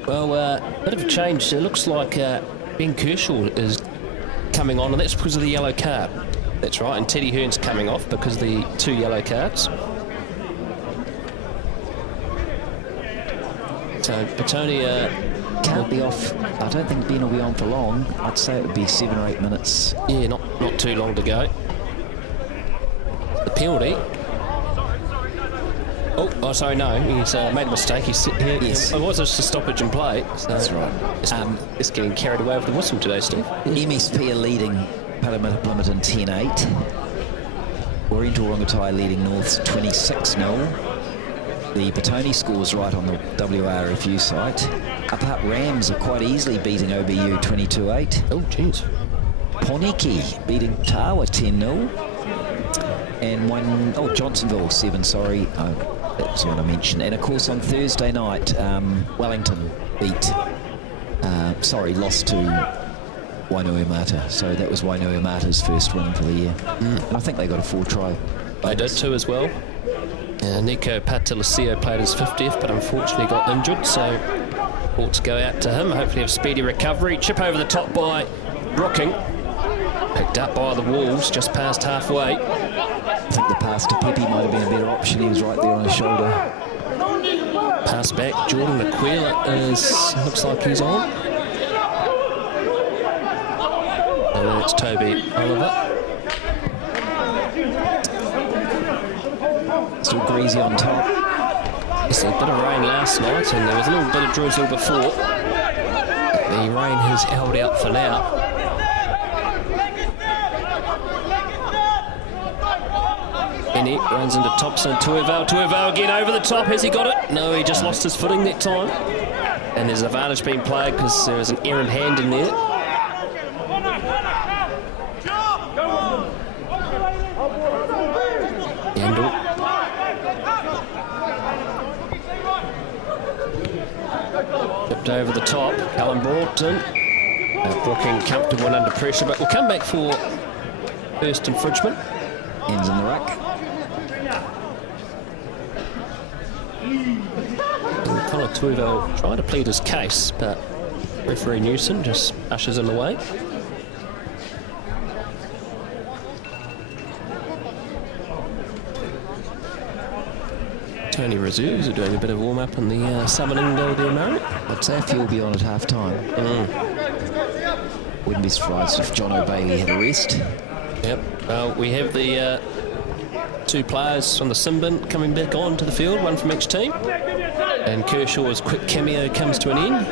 Well, a bit of a change. It looks like Ben Kershaw is coming on, and that's because of the yellow card. That's right, and Teddy Hearn's coming off because of the 2 yellow cards. So Patoni can't be off. I don't think Ben will be on for long. I'd say it would be 7 or 8 minutes. Yeah, not too long to go. The penalty. Oh, sorry, no. He's made a mistake. Yes. It was just a stoppage in play. So that's right. It's getting carried away with the whistle today, Steve. MSP are leading Parramatta Plymouton 10-8. Oriental Rongotai leading Norths 26-0. The Patoni scores right on the WRFU site. Up Rams are quite easily beating OBU 22-8. Oh, jeez. Poniki beating Tawa 10-0. And Johnsonville 7, sorry. Oh, that's what I mentioned. And of course on Thursday night, Wellington lost to Wainuiomata. So that was Wainuiomata's first win for the year. And I think they got a 4-try. They did too as well. Nico Patilasio played his 50th, but unfortunately got injured, so thoughts go out to him. Hopefully have speedy recovery. Chip over the top by Brooking. Picked up by the Wolves, just past halfway. I think the pass to Pepe might have been a better option. He was right there on his shoulder. Pass back. Jordan McQueen looks like he's on. And then it's Toby Oliver. Still Greasy on top. There's a bit of rain last night, and there was a little bit of drizzle before. The rain has held out for now. Penny runs into Thompson. Tuivau again over the top. Has he got it? No, he just lost his footing that time. And there's an advantage being played because there was an errant hand in there. Yandel. Tipped over the top. Callum Broughton. Brooking comfortable and under pressure, but we'll come back for first infringement. Ends in the ruck. Connor Tuivau trying to plead his case, but referee Newson just ushers him away. Tony reserves are doing a bit of warm-up in the summoning go there, Murray. I'd say if he'll be on at half-time. Wouldn't be surprised if John O'Bailey had a rest. Yep. We have the two players from the Simbin coming back onto the field, one from each team. And Kershaw's quick cameo comes to an end.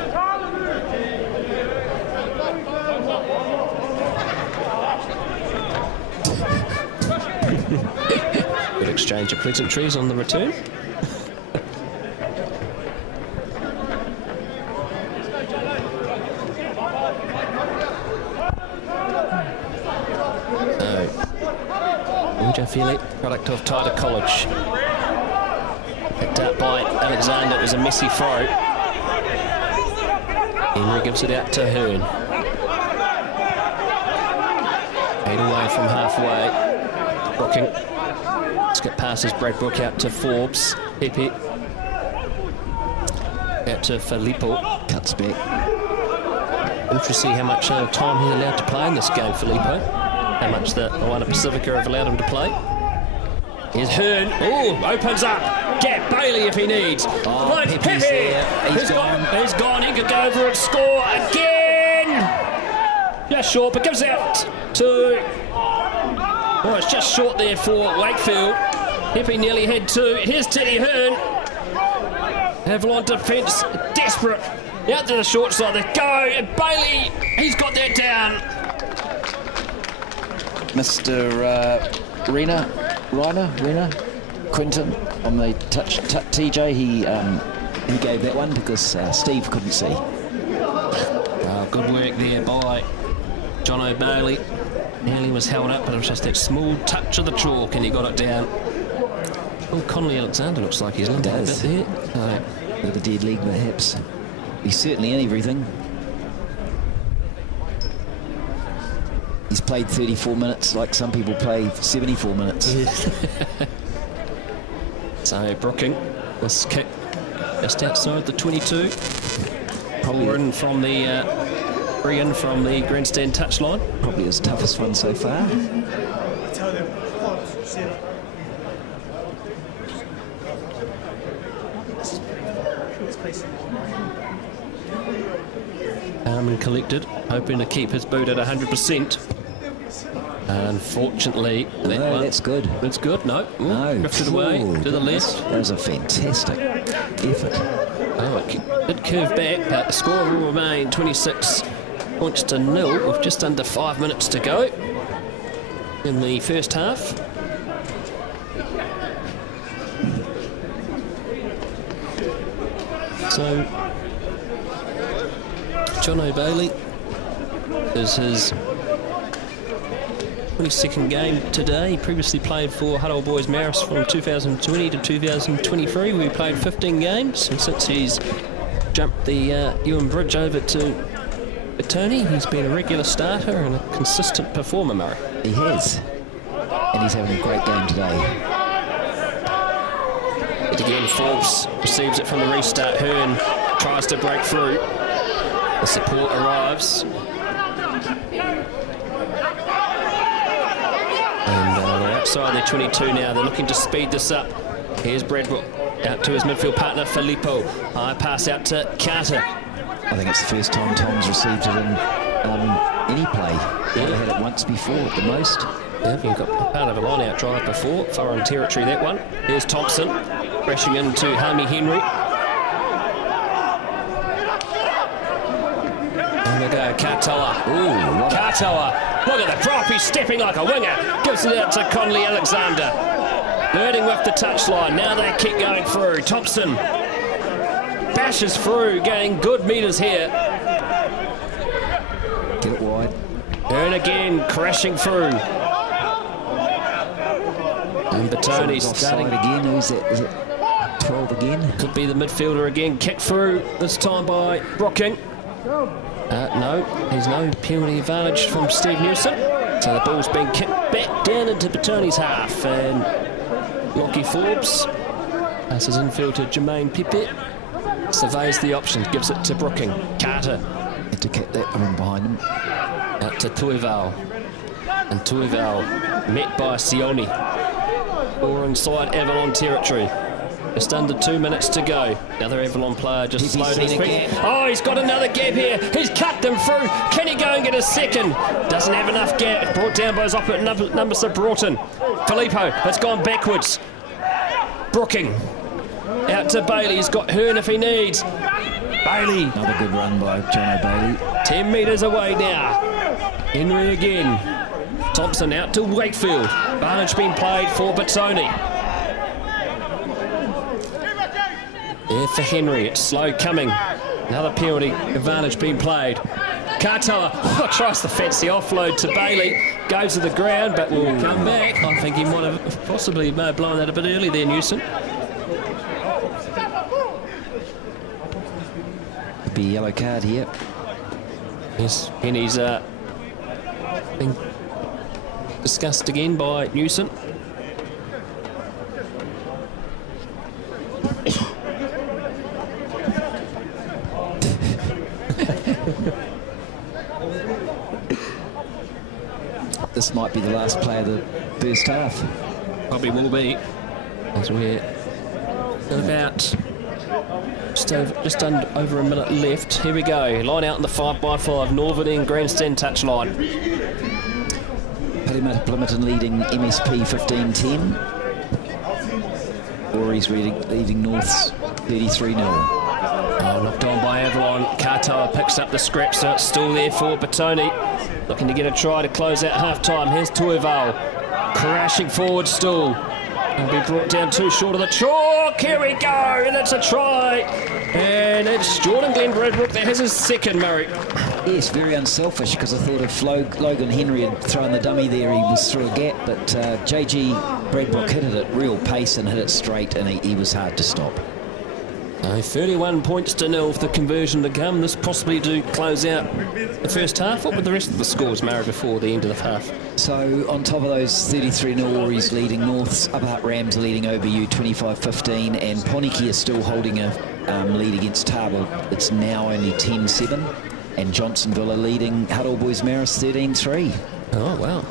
Good exchange of pleasantries on the return. Philip, product of Taita College. Picked up by Alexander. It was a messy throw. Henry gives it out to Hearn. 8 away from halfway. Brooking. Let's get passes Brad Brook out to Forbes. Pepe. Out to Filippo. Cuts back. Interesting to see how much time he's allowed to play in this game, Filippo. How much the Moana Pacifica have allowed him to play. Here's Hearn. Oh, opens up. Get Bailey if he needs. But Pepe's there. He's gone. He's gone. He could go over and score again. Just short, but gives out to... Oh, it's just short there for Wakefield. Pepe nearly had two. Here's Teddy Hearn. Avalon defence desperate. Out to the short side. They go. And Bailey, he's got that down. Mr. Rena, Quinton on the touch. TJ, he gave that one because Steve couldn't see. Good work there by John O'Bailey. Nearly was held up, but it was just that small touch of the chalk and he got it down. Oh, Connolly Alexander looks like he's limping a bit there. Bit of a dead leg perhaps. He's certainly in everything. He's played 34 minutes like some people play 74 minutes. So Brooking, this kick just outside the 22. Probably in from the Brien from the grandstand touchline. Probably his toughest one so far. Calm and collected, hoping to keep his boot at 100%. Unfortunately, that's good. That's good. No, drifted away to the left. That was a fantastic effort. Oh, it did curve back, but the score will remain 26 points to 0 with just under 5 minutes to go in the first half. So, John O'Bailey is his 22nd game today. He previously played for Huddle Boys Maris from 2020 to 2023. We played 15 games, and since he's jumped the Ewan Bridge over to Patoni, he's been a regular starter and a consistent performer, Murray. He has. And he's having a great game today. And again, Forbes receives it from the restart. Hearn tries to break through. The support arrives. And they're outside their 22 now. They're looking to speed this up. Here's Bradbrook out to his midfield partner, Filippo. High pass out to Carter. I think it's the first time Tom's received it in any play. Never had it once before at the most. Yeah, you've got part of a line-out drive before. Foreign territory, that one. Here's Thompson, crashing into Harmy Henry. And we go, Katoa. Ooh, Katoa. Look at the drop, he's stepping like a winger. Gives it out to Conley Alexander. Learning with the touchline. Now they keep going through. Thompson bashes through, getting good metres here. Get it wide. Hearn again, crashing through. And Petoni's starting again. Who's that? Is it 12 again? Could be the midfielder again. Kick through, this time by Brocking. No, there's no penalty advantage from Steve Newsom. So the ball's been kicked back down into Petoni's half. And Lockie Forbes passes infield to Jermaine Pippet. Surveys the option, gives it to Brocking. Carter. Had to kick that one behind him. Out to Tuival. And Tuival met by Sione. Or inside Avalon territory. Just under 2 minutes to go. Another Avalon player just slowed his feet. Oh, he's got another gap here. He's cut them through. Can he go and get a second? Doesn't have enough gap. Brought down by his opposite number, Sir Broughton. Filippo, it's gone backwards. Brooking. Out to Bailey. He's got Hearn if he needs. Bailey. Another good run by John O'Bailey. 10 metres away now. Henry again. Thompson out to Wakefield. Advantage being played for Patoni. There for Henry, it's slow coming. Another penalty, advantage being played. Katoa tries the fancy offload to Bailey. Goes to the ground, but will come back. I think he might have possibly blown that a bit early there, Newson. Could be a yellow card here. Yes, Henry's being discussed again by Newson. This might be the last play of the first half. Probably will be, as we're at about just under over a minute left. Here we go. Line out in the 5x5. Northern grandstand touch line. Parramatta Plymouton leading MSP 15-10. Ori's leading Norths 33-0. Knocked on by Avalon. Katoa picks up the scrap, so it's still there for Patoni. Looking to get a try to close out half-time. Here's Tuival. Crashing forward still. And be brought down too short of the chalk. Here we go, and it's a try. And it's Jordan Glenn Bradbrook that has his second, Murray. Yes, very unselfish, because I thought if Logan Henry had thrown the dummy there, he was through a gap, but JG Bradbrook hit it at real pace and hit it straight, and he was hard to stop. 31 points to nil for the conversion to come. This possibly to close out the first half. What were the rest of the scores, Murray, before the end of the half? So on top of those 33-0, Ori's leading Norths, Upper Hutt Rams are leading OBU 25-15, and Poniki is still holding a lead against Tarbell. It's now only 10-7, and Johnsonville are leading Huddle Boys Maris 13-3. Oh, wow.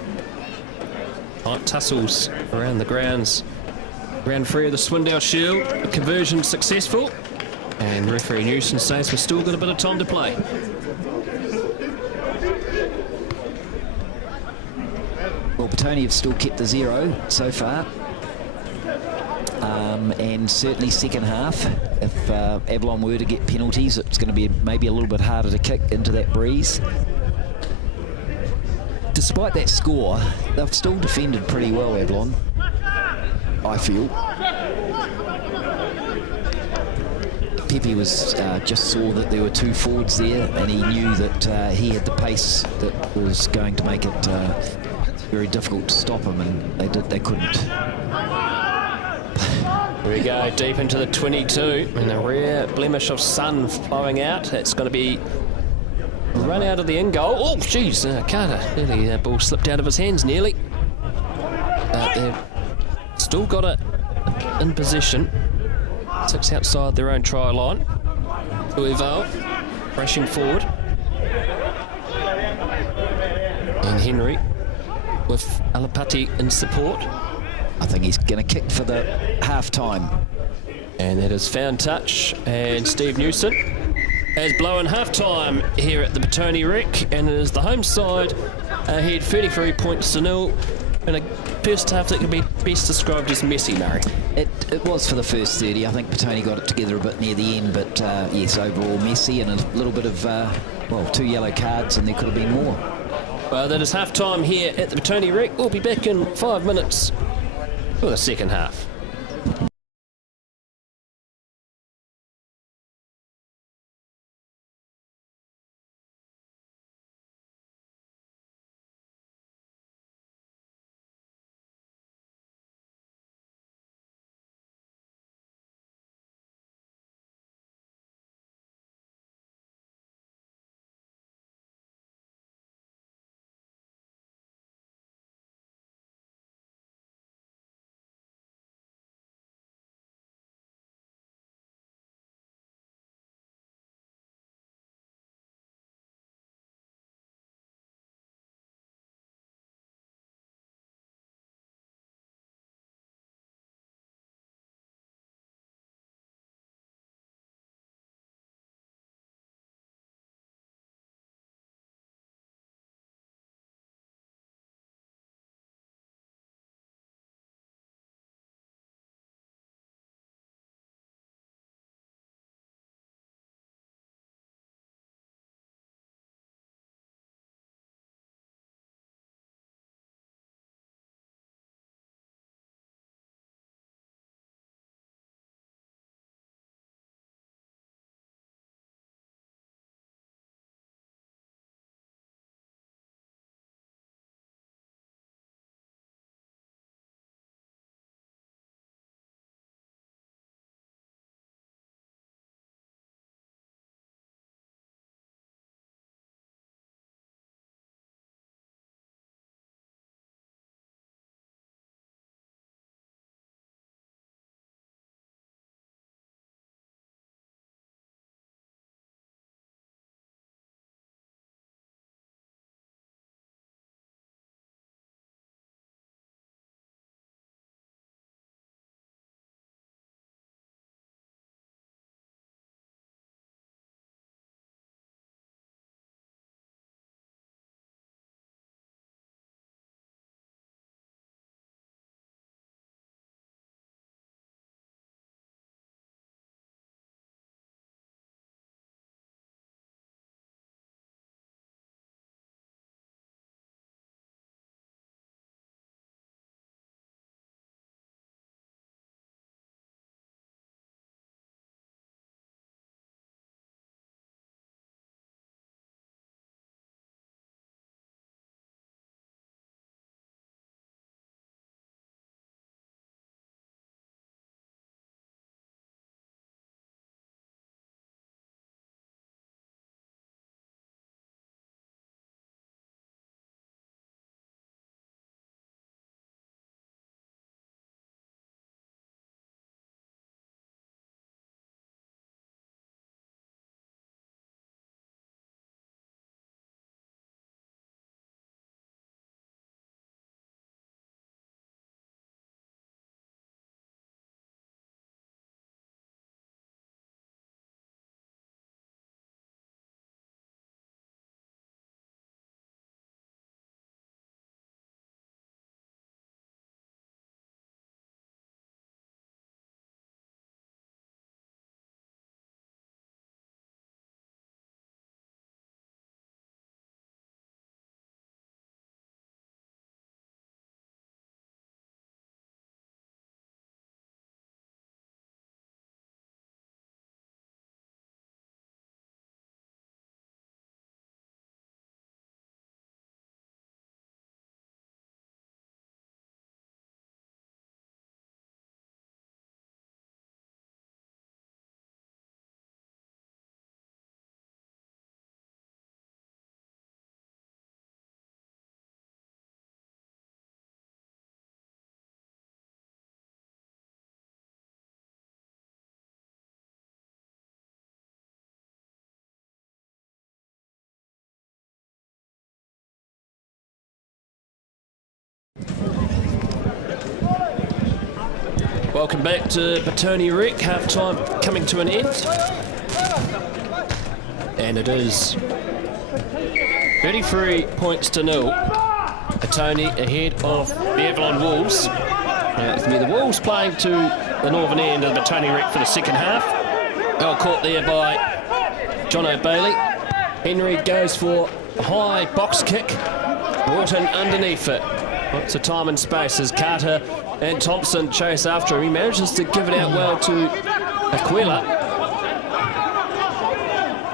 Tight tussles around the grounds. Round 3 of the Swindale Shield. The conversion successful. And referee Newson says we've still got a bit of time to play. Well, Patoni have still kept the 0 so far. And certainly second half, if Avalon were to get penalties, it's going to be maybe a little bit harder to kick into that breeze. Despite that score, they've still defended pretty well, Avalon, I feel. Pepe was just saw that there were two forwards there, and he knew that he had the pace that was going to make it very difficult to stop him, and they couldn't. Here we go, deep into the 22, and a rare blemish of sun flowing out. It's going to be run out of the end goal. Oh, jeez, Carter, nearly that ball slipped out of his hands, nearly. But they've still got it in position. 6 outside their own try line. Ueval rushing forward. And Henry with Alapati in support. I think he's going to kick for the half-time. And that is found touch, and Steve Newson has blown half-time here at the Petone Rec, and it is the home side ahead 33 points to 0 in a first half that can be best described as messy, Murray. It was for the first 30. I think Patoni got it together a bit near the end, but yes, overall messy, and a little bit of, well, 2 yellow cards, and there could have been more. Well, that is half-time here at the Petone Rec. We'll be back in 5 minutes for the second half. welcome back to Petone Rec. Half time coming to an end. And it is 33 points to 0. Patoni ahead of the Avalon Wolves. It's the Wolves playing to the northern end of the Petone Rec for the second half. Well caught there by John O'Bailey. Henry goes for a high box kick. Brought in underneath it. Lots of time and space as Carter and Thompson chase after him. He manages to give it out well to Aquila.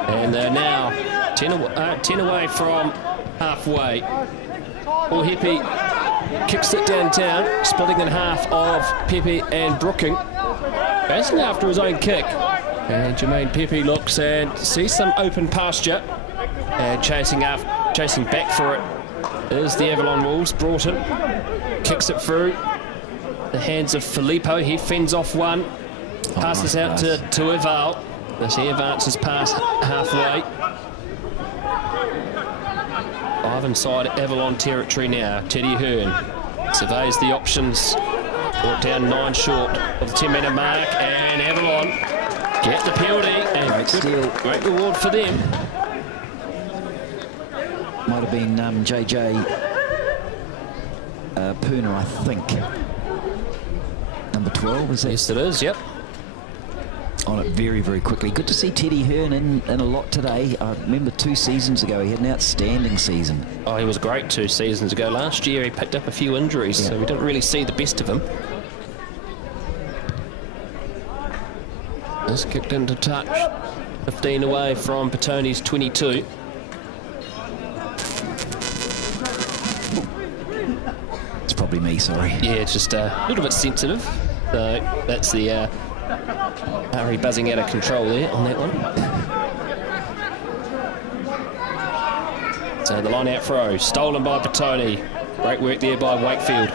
And they're now 10 away from halfway. Hippie kicks it downtown, splitting in half of Pepe and Brooking. Chasing after his own kick. And Jermaine Pepe looks and sees some open pasture. And chasing back for it is the Avalon Wolves. Broughton kicks it through the hands of Filippo. He fends off one, passes out to Eval as he advances past halfway. 5 inside Avalon territory now. Teddy Hearn surveys the options. Brought down 9 short of the 10-metre mark, and Avalon get the penalty. And great steal. Great reward for them. Might have been JJ Puna, I think. Number 12, is it? Yes, it is, yep. On it very, very quickly. Good to see Teddy Hearn in a lot today. I remember 2 seasons ago he had an outstanding season. Oh, he was great 2 seasons ago. Last year he picked up a few injuries, so we didn't really see the best of him. This kicked into touch. 15 away from Petoni's 22. It's probably me, sorry. Yeah, it's just a little bit sensitive. So that's the Harry buzzing out of control there on that one. So the line out throw, stolen by Patoni. Great work there by Wakefield.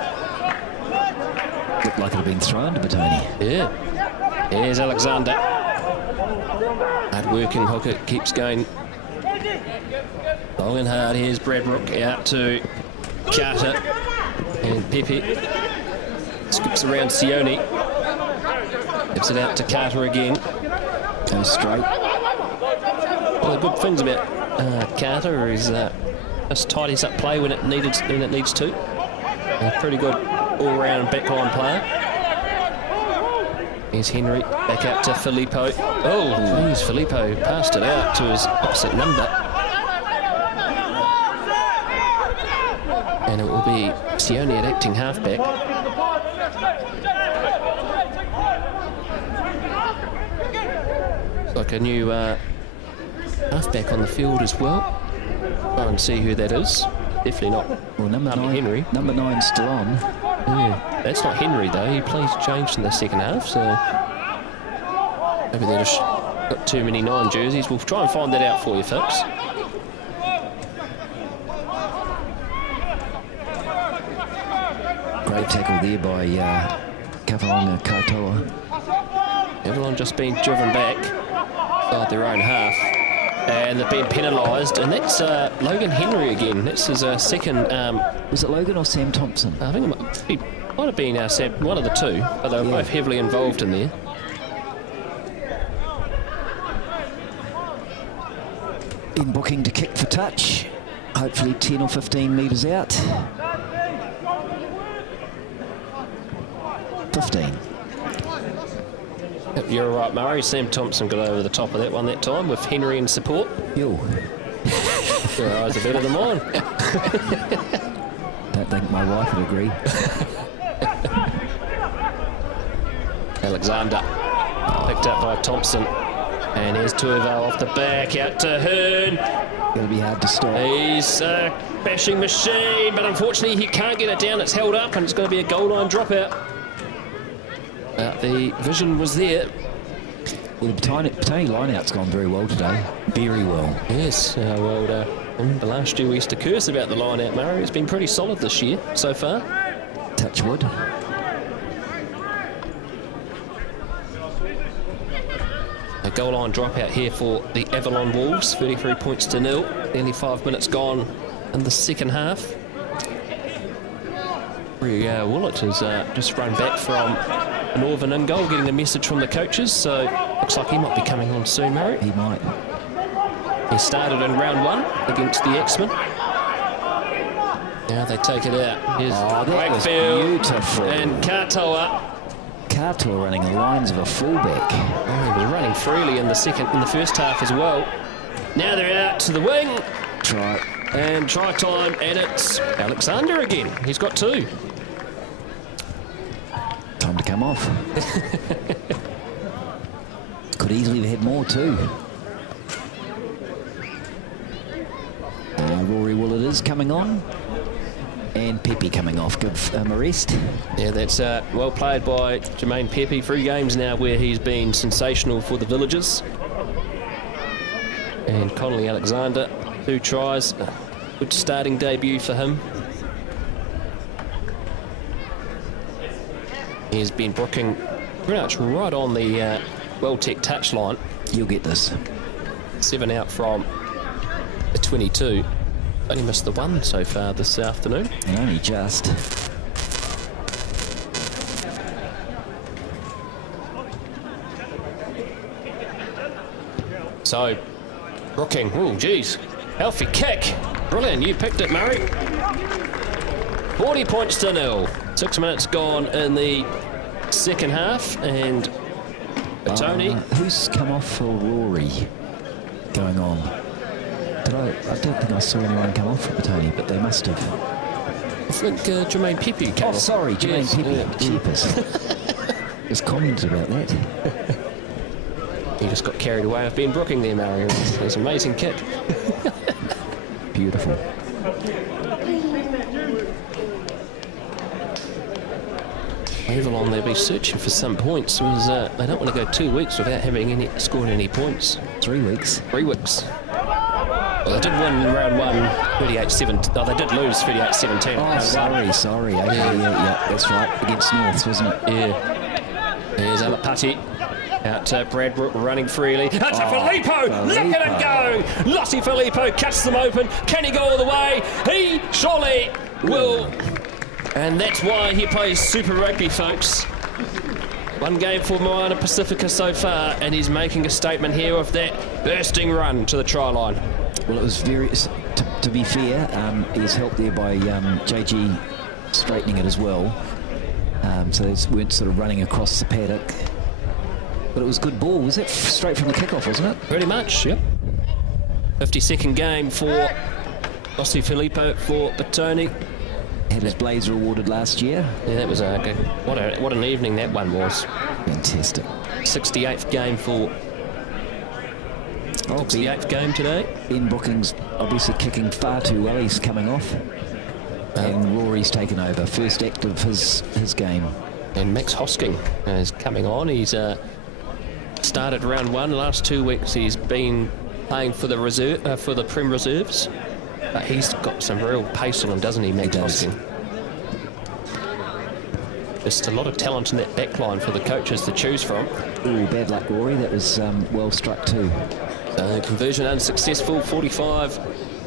Looked like it had been thrown to Patoni. Yeah. Here's Alexander. Hard working hooker, keeps going long and hard. Here's Bradbrook out to Carter. And Pepe skips around Sione. Gives it out to Carter again. Goes straight. One of the good things about Carter is just tidies up play when it needs to. A pretty good all-round backline player. Here's Henry back out to Filippo. Oh, geez, Filippo passed it out to his opposite number. And it will be Sione at acting halfback. Like a new halfback on the field as well. Try and see who that is. Definitely not. Well, number 9, Henry. Number 9's still on. Yeah, that's not Henry though. He plays changed in the second half, so maybe they just got too many 9 jerseys. We'll try and find that out for you, folks. Great tackle there by Kavaonga Katoa. Avalon just been driven back inside their own half, and they've been penalised, and that's Logan Henry again. That's his second. Was it Logan or Sam Thompson? I think it might have been Sam, one of the two, but they were both heavily involved in there. In booking to kick for touch. Hopefully 10 or 15 metres out. 15. Yep, you're right, Murray. Sam Thompson got over the top of that one that time with Henry in support. Yo. Your eyes are better than mine. Don't think my wife would agree. Alexander picked up by Thompson. And here's Tuivao off the back, out to Hearn. It'll be hard to stop. He's a bashing machine, but unfortunately he can't get it down. It's held up, and it's going to be a goal line dropout. The vision was there. Well, the Patoni line-out's gone very well today. Very well. Yes, well, the last year we used to curse about the line-out, Murray. It's been pretty solid this year so far. Touch wood. A goal line dropout here for the Avalon Wolves, 33 points to 0. Nearly 5 minutes gone in the second half. Willett has just run back from Northern in goal, getting a message from the coaches, so looks like he might be coming on soon, Murray. He might. He started in round 1 against the X-Men. Now they take it out. Here's That was Wakefield beautiful. and Katoa. Katoa running the lines of a fullback. Oh, he was running freely in the first half as well. Now they're out to the wing. Try. And try time, and it's Alexander again. He's got 2. Time to come off. Could easily have had more too. Rory Willett is coming on. And Pepe coming off. Give him a rest. Yeah, that's well played by Jermaine Pepe. 3 games now where he's been sensational for the Villagers. And Connolly Alexander, 2 tries. Good starting debut for him. He's been brooking pretty much right on the Welltec touchline. You'll get this. 7 out from the 22. Only missed the 1 so far this afternoon. And only just. So, brooking. Oh, geez. Healthy kick. Brilliant. You picked it, Murray. 40 points to 0. 6 minutes gone in the second half. And Patoni. Who's come off for Rory going on? I don't think I saw anyone come off for Patoni, but they must have. I think Jermaine Pepe came off. Sorry, Jermaine Yes, Pepe. yeah. Jeepers. Just commented about that. He just got carried away. I've been brooking there, Murray. It was an amazing kick. Beautiful. Avalon, they'll be searching for some points. They don't want to go 2 weeks without having scored any points. 3 weeks. 3 weeks. Well, they did win round 1, 38-17. Oh, they did lose 38-17. Oh, sorry. Okay, yeah, that's right. Against Norths, wasn't it? Yeah. There's Alapati. Out to Bradbrook, running freely. Out to Filippo! Look at him go! Lossie Filippo cuts them open. Can he go all the way? He surely will. And that's why he plays Super Rugby, folks. 1 game for Moana Pacifica so far, and he's making a statement here with that bursting run to the try line. Well, it was very... To be fair, he was helped there by JG straightening it as well. So they weren't sort of running across the paddock. But it was good ball. Was it straight from the kickoff, wasn't it? Pretty much, yep. 52nd game for Lossie Filippo for Patoni. Had his Blazer awarded last year. Yeah, that was good. What an evening that one was. Fantastic. 68th game for... 68th game today. Ben Brooking's obviously kicking far too well. He's coming off. And Rory's taken over. First act of his game. And Max Hosking is coming on. He's started round 1. The last 2 weeks he's been playing for the reserve for the Prem reserves. But he's got some real pace on him, doesn't he, Max Hosking? Just a lot of talent in that back line for the coaches to choose from. Ooh, bad luck, Rory. That was well struck too. Conversion unsuccessful, 45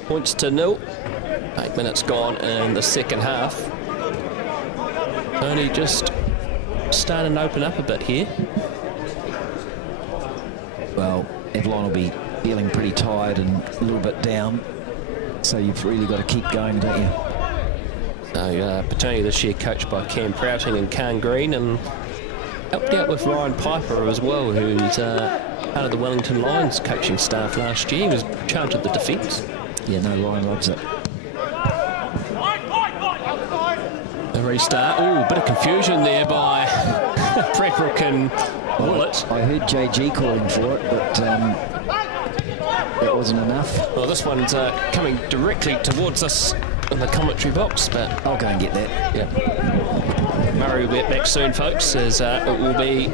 points to 0. 8 minutes gone in the second half. Only just starting to open up a bit here. Well, Avalon will be feeling pretty tired and a little bit down. So you've really got to keep going, don't you? Patoni this year coached by Cam Prouting and Khan Green, and helped out with Ryan Piper as well, who's part of the Wellington Lions coaching staff last year. He was in charge of the defence. Yeah, no, Ryan loves it. The restart. Oh, bit of confusion there by Bradbrook and Willett. I heard JG calling for it, but that wasn't enough. Well, this one's coming directly towards us in the commentary box, but I'll go and get that. yeah. Murray will be back soon, folks, as it will be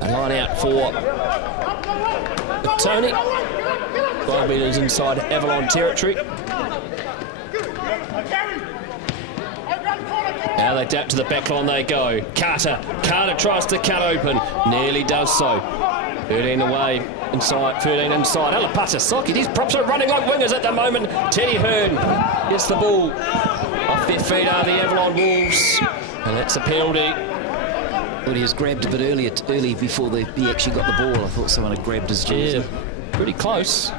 a line out for Patoni. 12 metres inside Avalon territory. Now they dap to the back line they go. Carter tries to cut open. Nearly does so. 13 away. Inside, 13 inside. Alapata Socket. These props are running like wingers at the moment. Teddy Hearn gets the ball. Off their feet are the Avalon Wolves. And that's a penalty. But he was grabbed a bit early before he actually got the ball. I thought someone had grabbed his jersey. Yeah, pretty close.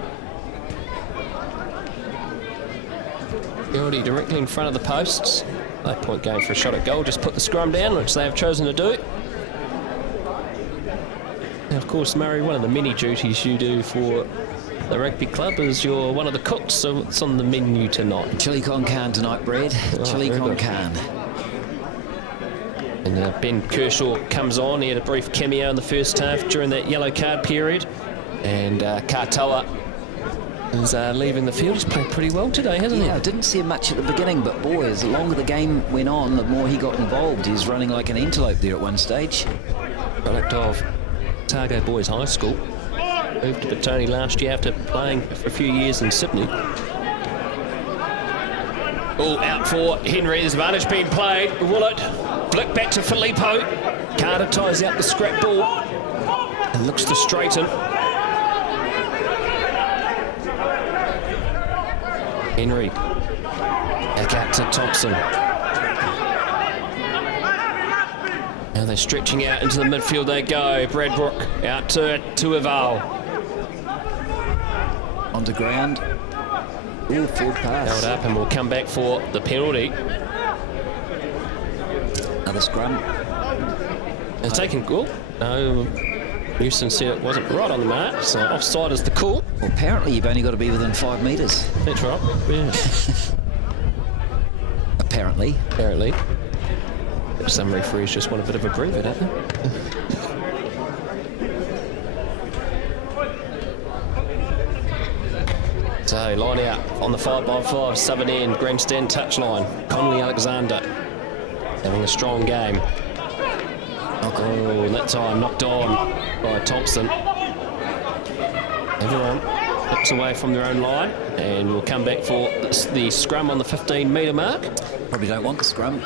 Already directly in front of the posts. No point going for a shot at goal. Just put the scrum down, which they have chosen to do. Now, of course, Murray, one of the many duties you do for the rugby club is you're one of the cooks, so what's on the menu tonight? Chili con carne tonight, Brad. Chili con carne. And Ben Kershaw comes on. He had a brief cameo in the first half during that yellow card period. And Katoa is leaving the field. He's played pretty well today, hasn't he? Yeah, I didn't see him much at the beginning, but boy, as the longer the game went on, the more he got involved. He was running like an antelope there at one stage. Product of Otago Boys High School. Moved to Patoni last year after playing for a few years in Sydney. All out for Henry. There's advantage being played. Willett. Flick back to Filippo. Carter ties out the scrap ball and looks to straighten. Henry. Back out to Thompson. Now they're stretching out into the midfield they go. Bradbrook out to Aval. Onto ground. Ooh, forward pass. Held up and will come back for the penalty. Another scrum. It's taken goal. No, Houston said it wasn't right on the mark, so offside is the call. Well, apparently you've only got to be within 5 metres. That's right. Yeah. Apparently. Some referees just want a bit of a breather, don't they? So, line out on the 5x5, southern end, grandstand touchline. Connolly Alexander having a strong game. Oh, that time knocked on by Thompson. Everyone looks away from their own line and will come back for the scrum on the 15-metre mark. Probably don't want the scrum.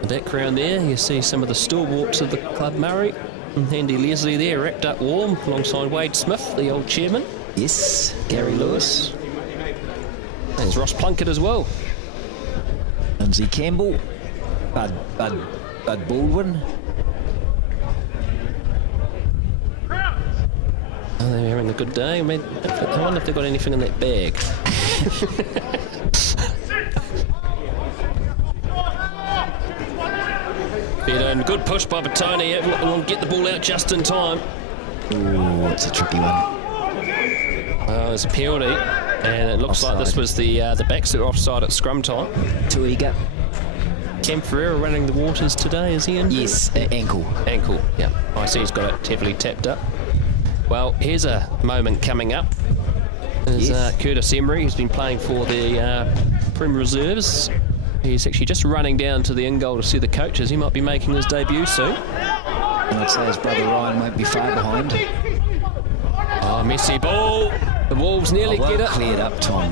The background there, you see some of the stalwarts of the club, Murray. And Andy Leslie there, wrapped up warm, alongside Wade Smith, the old chairman. Yes, Gary Lewis. There's Ross Plunkett as well. Lindsay Campbell. Bud Baldwin. Oh, they're having a good day. I wonder if they've got anything in that bag. Petone, good push by Patoni. Will get the ball out just in time. Ooh, that's a tricky one. There's a penalty, and it looks Offside. like this was the backs that were offside at scrum time. Too eager. Cam Ferreira running the waters today, is he in? Yes, ankle. Ankle, yeah. I see he's got it heavily tapped up. Well, here's a moment coming up. There's Yes. Curtis Emery, who's been playing for the Prem Reserves. He's actually just running down to the in goal to see the coaches. He might be making his debut soon. And I'd say his brother Ryan won't be far behind. Oh, messy ball. The Wolves nearly Well get it. cleared up, Tom.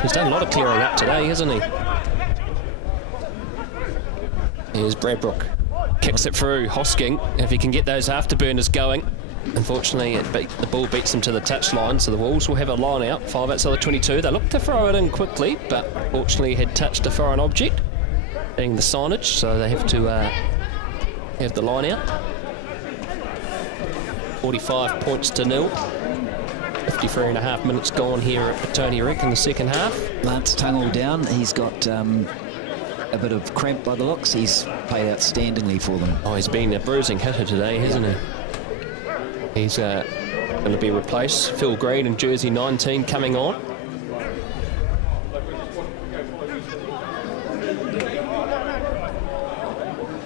He's done a lot of clearing up today, hasn't he? Here's Bradbrook. Kicks it through. Hosking, if he can get those afterburners going. Unfortunately, the ball beats him to the touchline, so the Wolves will have a line out. 5 outside the 22. They look to throw it in quickly, but fortunately had touched a foreign object, being the signage, so they have to have the line out. 45 points to 0. 53.5 minutes gone here at Petone Rec in the second half. Lance Tungle down. He's got a bit of cramp by the looks. He's played outstandingly for them. Oh, he's been a bruising hitter today, hasn't he? He's going to be replaced. Phil Green in jersey 19 coming on.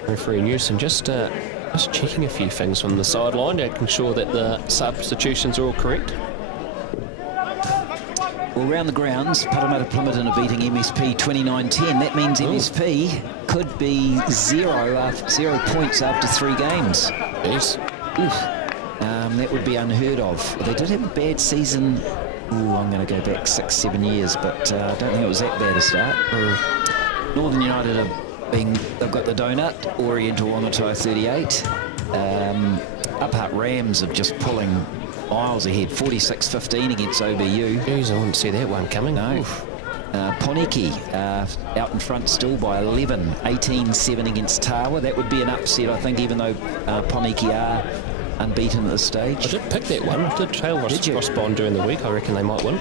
Referee Newson just checking a few things from the sideline, making sure that the substitutions are all correct. Well, around the grounds, Parramatta Plimerton are beating MSP 29-10. That means MSP could be 0 points after 3 games. Yes. Oof. That would be unheard of. They did have a bad season. Ooh, I'm going to go back 6-7 years, but I don't think it was that bad a start. Northern United they've got the donut. Oriental Wangatae 38. Upart Rams are just pulling miles ahead. 46-15 against OBU. Jeez, I wouldn't see that one coming. No. Oof. Poniki out in front still by 11, 18-7 against Tawa. That would be an upset, I think, even though Poniki are unbeaten at this stage. I did pick that one. I did trail Ross Bond during the week. I reckon they might win.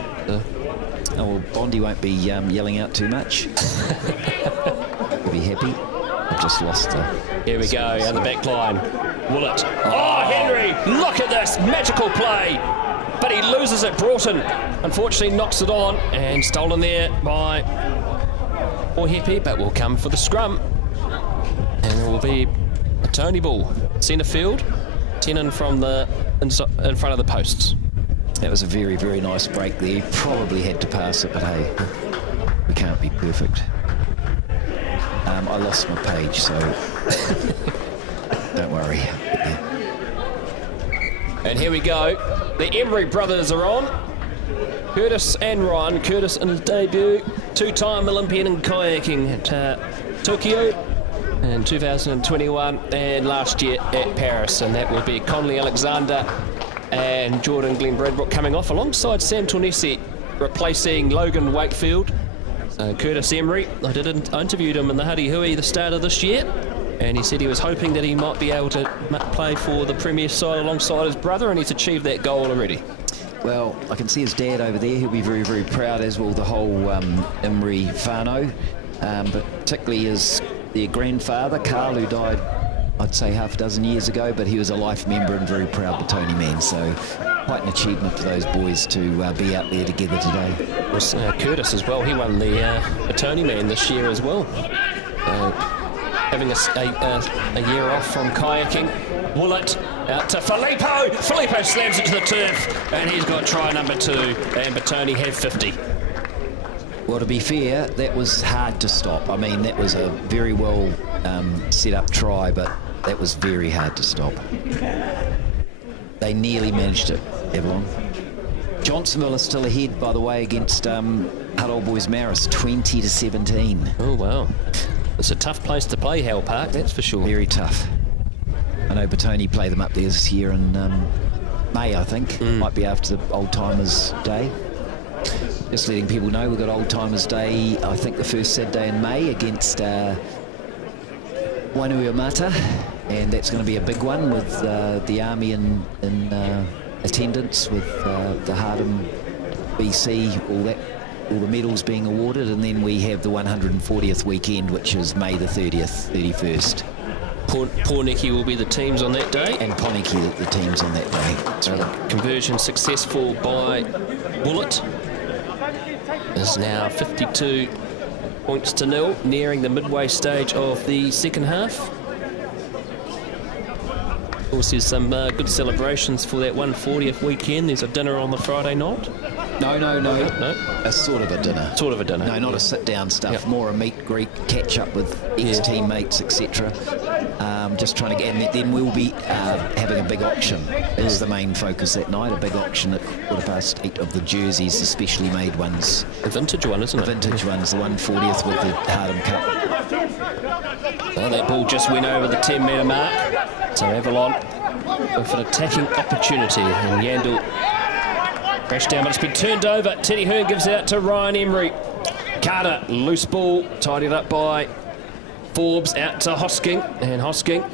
Oh, well, Bondi won't be yelling out too much. He'll be happy. I've just lost the... Here we go, on the back line. Willett. Oh, Henry! Look at this magical play! But he loses it. Broughton, unfortunately, knocks it on and stolen there by Ohepe, but will come for the scrum. And it will be a Tony ball. Centre field, 10 in from in front of the posts. That was a very, very nice break there. He probably had to pass it, but hey, we can't be perfect. I lost my page, so don't worry. And here we go. The Emery brothers are on. Curtis and Ryan. Curtis in his debut. Two-time Olympian in kayaking at Tokyo in 2021 and last year at Paris. And that will be Conley Alexander and Jordan Glenn Bradbrook coming off alongside Sam Tornesi, replacing Logan Wakefield. Curtis Emery, I interviewed him in the Huddy Hui the start of this year, and he said he was hoping that he might be able to play for the Premier side alongside his brother, and he's achieved that goal already. Well, I can see his dad over there. He'll be very, very proud, as will the whole Emery whānau, but particularly their grandfather, Carl, who died, I'd say, half a dozen years ago, but he was a life member and very proud Patoni man, so quite an achievement for those boys to be out there together today. Curtis as well, he won the Patoni man this year as well. Having a year off from kayaking. Willett out to Filippo. Filippo slams it to the turf, and he's got try number 2, and Patoni have 50. Well, to be fair, that was hard to stop. I mean, that was a very well set up try, but that was very hard to stop. They nearly managed it, Avalon. Johnsonville is still ahead, by the way, against Hutt Old Boys Marist, 20-17. Oh, wow. It's a tough place to play, Hale Park, that's for sure. Very tough. I know Patoni play them up there this year in May, I think. Might be after the Old Timers Day. Just letting people know, we've got Old Timers Day, I think the first Saturday in May against Wainuiomata, and that's going to be a big one with the Army in attendance, with the Hardham BC, all the medals being awarded, and then we have the 140th weekend, which is May the 30th, 31st. Pornicki will be the teams on that day. And Poniki the teams on that day. So conversion successful by Willett. Is now 52 points to 0, nearing the midway stage of the second half. Of course, there's some good celebrations for that 140th weekend. There's a dinner on the Friday night. No. No. A sort of a dinner. Sort of a dinner. No, not a sit-down stuff. Yep. More a meet, greet, catch up with ex-teammates, etc. Just trying to get, and then we'll be having a big auction. That's the main focus that night. A big auction at 8:15 of the jerseys, the specially made ones. A vintage one, isn't it? The vintage ones, the 140th with the Hardham Cup. Well, that ball just went over the 10-metre mark. So Avalon with an attacking opportunity, and Yandel crashed down, but it's been turned over. Teddy Hearn gives it out to Ryan Emery. Carter, loose ball, tidied up by Forbes, out to Hosking, and Hosking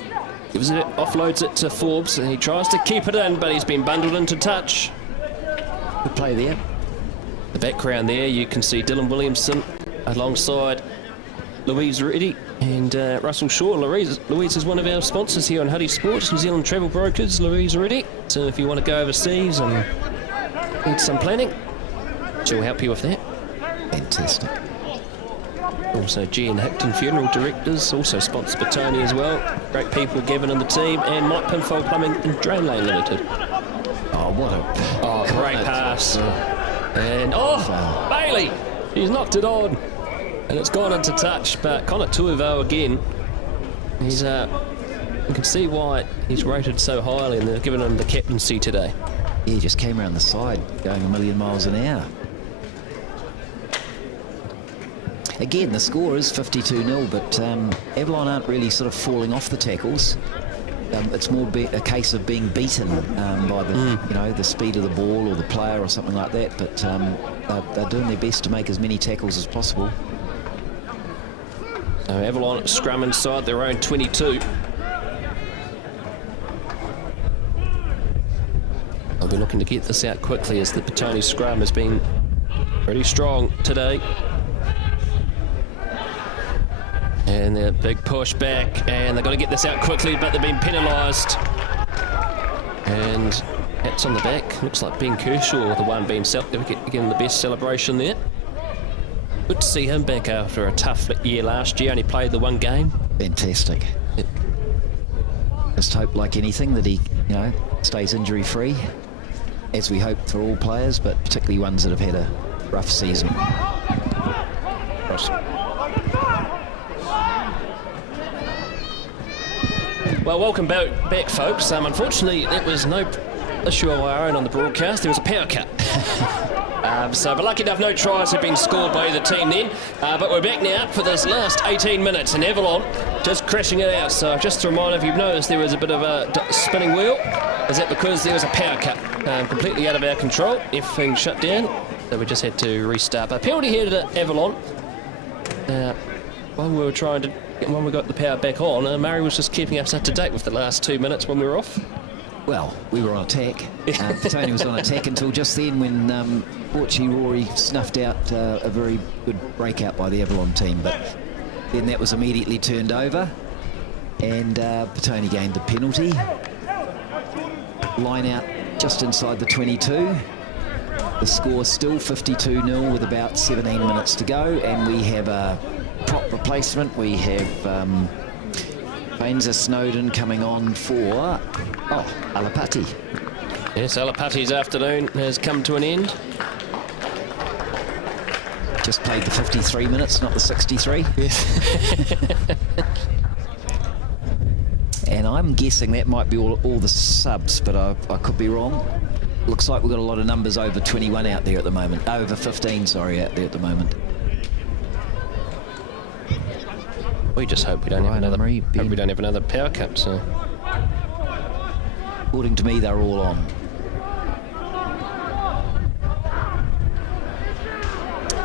gives it, offloads it to Forbes, and he tries to keep it in, but he's been bundled into touch. Good play there. The background there, you can see Dylan Williamson alongside Louise Reddy and Russell Shaw. Louise is one of our sponsors here on Huddy Sports, New Zealand Travel Brokers, Louise Reddy. So if you want to go overseas and need some planning, she'll help you with that. Fantastic. Also G&H Hickton Funeral Directors, also sponsor Patoni as well. Great people, Gavin and the team, and Mike Pinfold Plumbing and Drain Lane Limited. Oh, what a... great pass. And, Bailey! He's knocked it on. And it's gone into touch, but Connor Tuivo again. He's, you can see why he's rated so highly, and they've given him the captaincy today. Yeah, he just came around the side, going a million miles an hour. Again, the score is 52-0, but Avalon aren't really sort of falling off the tackles. it's more a case of being beaten by the the speed of the ball or the player or something like that. But they're doing their best to make as many tackles as possible. So Avalon scrum inside their own 22. They'll be looking to get this out quickly, as the Petone scrum has been pretty strong today. And a big push back, and they've got to get this out quickly, but they've been penalised. And hats on the back. Looks like Ben Kershaw, the one being getting the best celebration there. Good to see him back after a tough year last year. Only played the one game. Fantastic. Just hope, like anything, that he stays injury free, as we hope for all players, but particularly ones that have had a rough season. Well, welcome back, folks. Unfortunately, that was no issue of our own on the broadcast. There was a power cut. But lucky enough, no tries have been scored by either team then. But we're back now for this last 18 minutes, and Avalon just crashing it out. So just to remind, if you've noticed, there was a bit of a spinning wheel. Is that because there was a power cut? Completely out of our control. Everything shut down. So we just had to restart. But penalty here to Avalon. While we were trying to, when we got the power back on, Murray was just keeping us up to date with the last 2 minutes when we were off. Well, we were on attack. Tony was on attack until just then, when Porchy Rory snuffed out a very good breakout by the Avalon team. But then that was immediately turned over, and Patoni gained the penalty. Line out just inside the 22. The score still 52-0 with about 17 minutes to go, and we have a prop replacement. We have Bainza Snowden coming on for Alapati. Yes, Alapati's afternoon has come to an end. Just played the 53 minutes, not the 63. Yes. And I'm guessing that might be all the subs, but I could be wrong. Looks like we've got a lot of numbers over 21 out there at the moment. Over 15, sorry, out there at the moment. We just hope we don't have another. Hope we don't have another power cut. So, according to me, they're all on.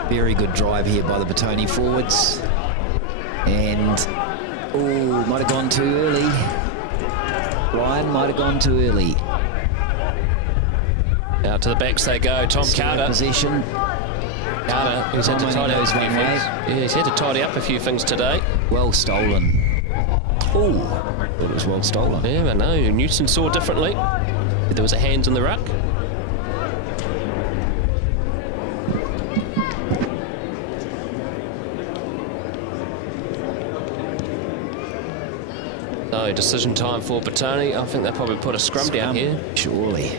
Very good drive here by the Patoni forwards, and might have gone too early. Brien might have gone too early. Out to the backs they go. Tom Carter. Possession. Carter, he's had to tidy up a few things. Yeah, he's had to tidy up a few things today. Well stolen. Oh, thought it was well stolen. Yeah, I know. Newton saw differently. There was a hands in the ruck. So, decision time for Patoni. I think they'll probably put a scrum down here. Surely.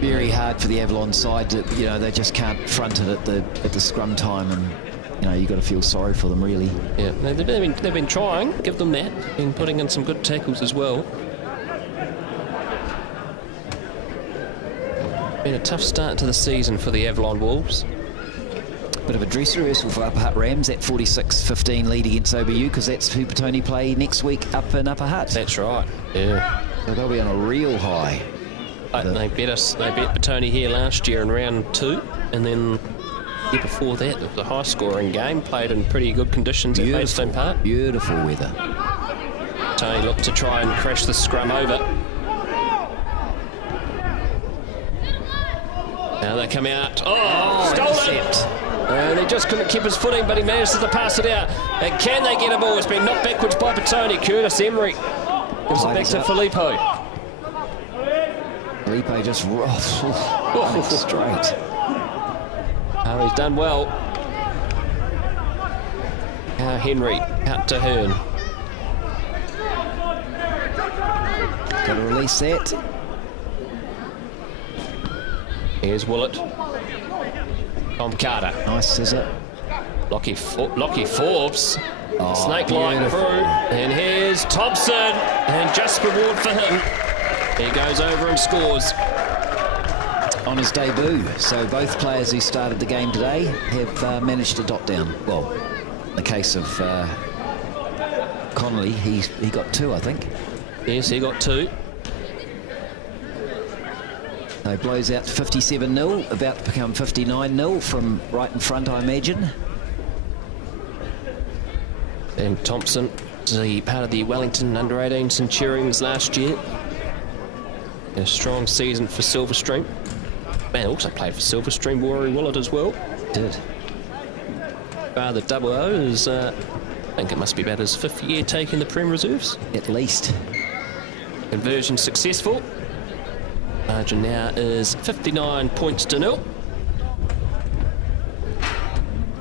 Very hard for the Avalon side to, they just can't front it at the scrum time, and you've got to feel sorry for them, really. Yeah, they've been trying. Give them that. Been putting in some good tackles as well. Been a tough start to the season for the Avalon Wolves. Bit of a dress rehearsal for Upper Hutt Rams at 46-15 lead against OBU, because that's who Patoni play next week up in Upper Hutt. That's right. Yeah. So they'll be on a real high. They bet Petone here last year in round 2, and then the year before that it was a high scoring game, played in pretty good conditions at Maidstone Park. Beautiful weather. Petone looked to try and crash the scrum over. Now they come out. Stolen! And he just couldn't keep his footing, but he manages to pass it out. And can they get a ball? It's been knocked backwards by Petone. Curtis Emery gives it back to Filippo. Felipe just straight. Oh, he's done well. Henry out to Hearn. Got to release that. Here's Willett. Tom Carter. Nice scissor. Lockie Forbes. Snake line beautiful. through. And here's Thompson. And just reward for him. He goes over and scores. on his debut. So both players who started the game today have managed to dot down. Well, in the case of Connolly, he got 2, I think. Yes, he got 2. So blows out 57-0, about to become 59-0 from right in front, I imagine. And Thompson, the part of the Wellington under-18 Centurions last year. A strong season for Silverstream. Man, also played for Silverstream, Warri Willett as well. Did. The double O is, I think it must be about his 5th year taking the Prem reserves. At least. Conversion successful. Margin now is 59 points to 0.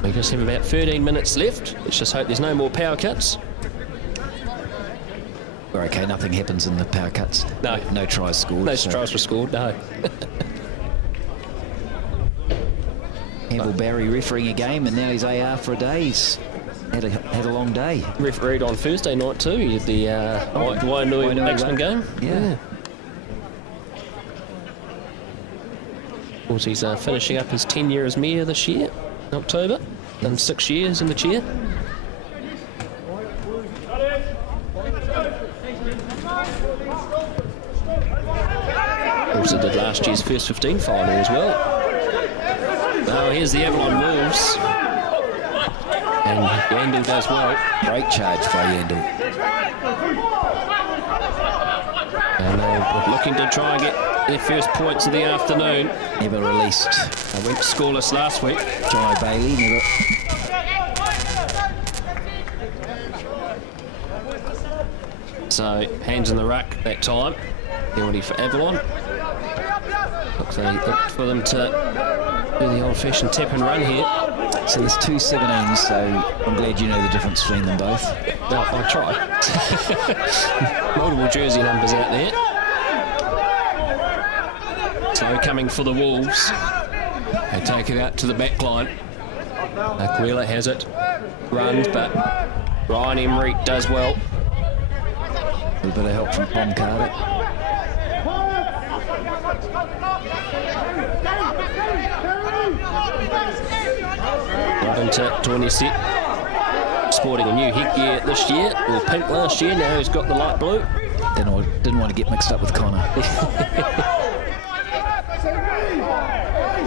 We just have about 13 minutes left. Let's just hope there's no more power cuts. We're okay, nothing happens in the power cuts. No. No tries scored. No tries were scored, no. Campbell Barry refereeing a game, and now he's AR for a day. He's had a long day. Refereed on Thursday night too. He had the Wainui Maxman game. Yeah. Of course, he's finishing up his 10 as mayor this year, in October. Done 6 years in the chair. Also did last year's first 15 final as well. Oh, here's the Avalon Wolves. And Yandel does well. Great charge by Yandel. And they're looking to try and get their first points of the afternoon. Never released. They went scoreless last week. John O'Bailey never. So, hands in the ruck that time. Penalty for Avalon. They looked for them to do the old-fashioned tap and run here. So there's 2 17s, so I'm glad you know the difference between them both. No, I'll try. Multiple jersey numbers out there. So coming for the Wolves. They take it out to the back line. Aquila has it. Runs, but Ryan Emery does well. A little bit of help from Tom Carter. Right into Torneset. Sporting a new headgear this year, or pink last year, now he's got the light blue. Didn't want to get mixed up with Connor.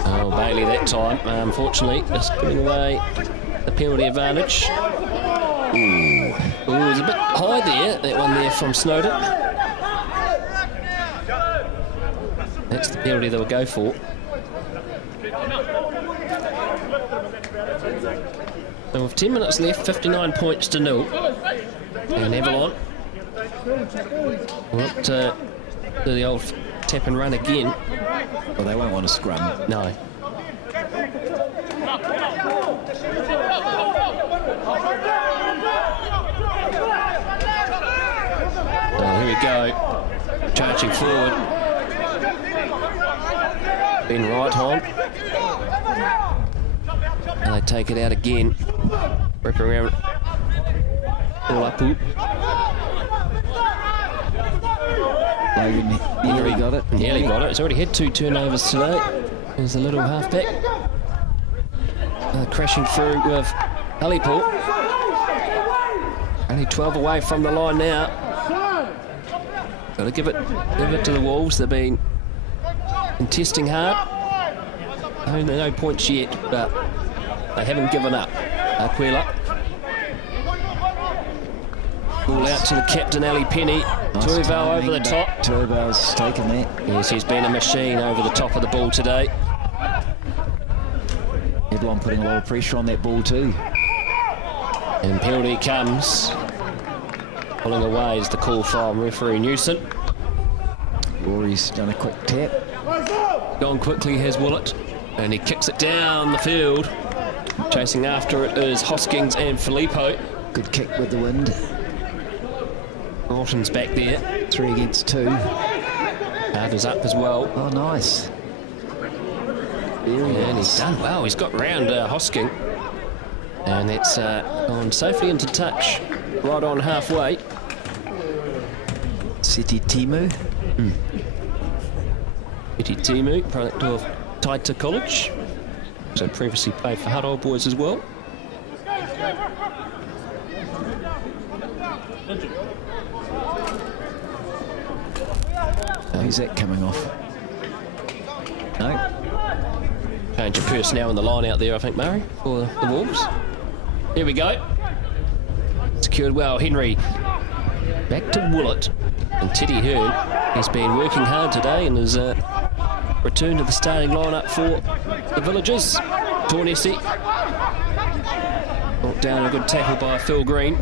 Oh, Bailey that time, unfortunately, just giving away the penalty advantage. Ooh, it was a bit high there, that one there from Snowden. That's the penalty they will go for. So with 10 minutes left, 59 points to 0. And Avalon will look to do the old tap and run again. Well, they won't want to scrum. No. Oh, here we go. Charging forward. Ben right on. And they take it out again. Wrap around. All up. Nearly got it. Nearly got it. He's already had 2 turnovers today. There's the little halfback. Crashing through with Haliport. Only 12 away from the line now. Got to give it to the Wolves. They've been contesting hard. No points yet, but they haven't given up. Aquila. Ball out to the captain, Ali Penny. Nice Tuivau timing, over the top. Tuivau's taken that. Yes, he's been a machine over the top of the ball today. Avalon putting a lot of pressure on that ball too. And penalty comes. Pulling away is the call from referee Newson. Rory's done a quick tap. Gone quickly has Willett. And he kicks it down the field. Chasing after it is Hoskins and Filippo. Good kick with the wind. Norton's back there. 3 against 2. Carter's up as well. Oh, nice. And he's done well. He's got round Hosking. And it's gone safely into touch. Right on halfway. Seti Timu. Iti Timu, product of Taita College. So previously played for Hutt Old Boys as well. Who's that coming off? No. Change of personnel in the line out there, I think, Murray, for the Wolves. Here we go. Secured well, Henry. Back to Willett. And Teddy Hearn. He's been working hard today and has returned to the starting lineup for the Villagers. Tornesi. Brought down a good tackle by Phil Green.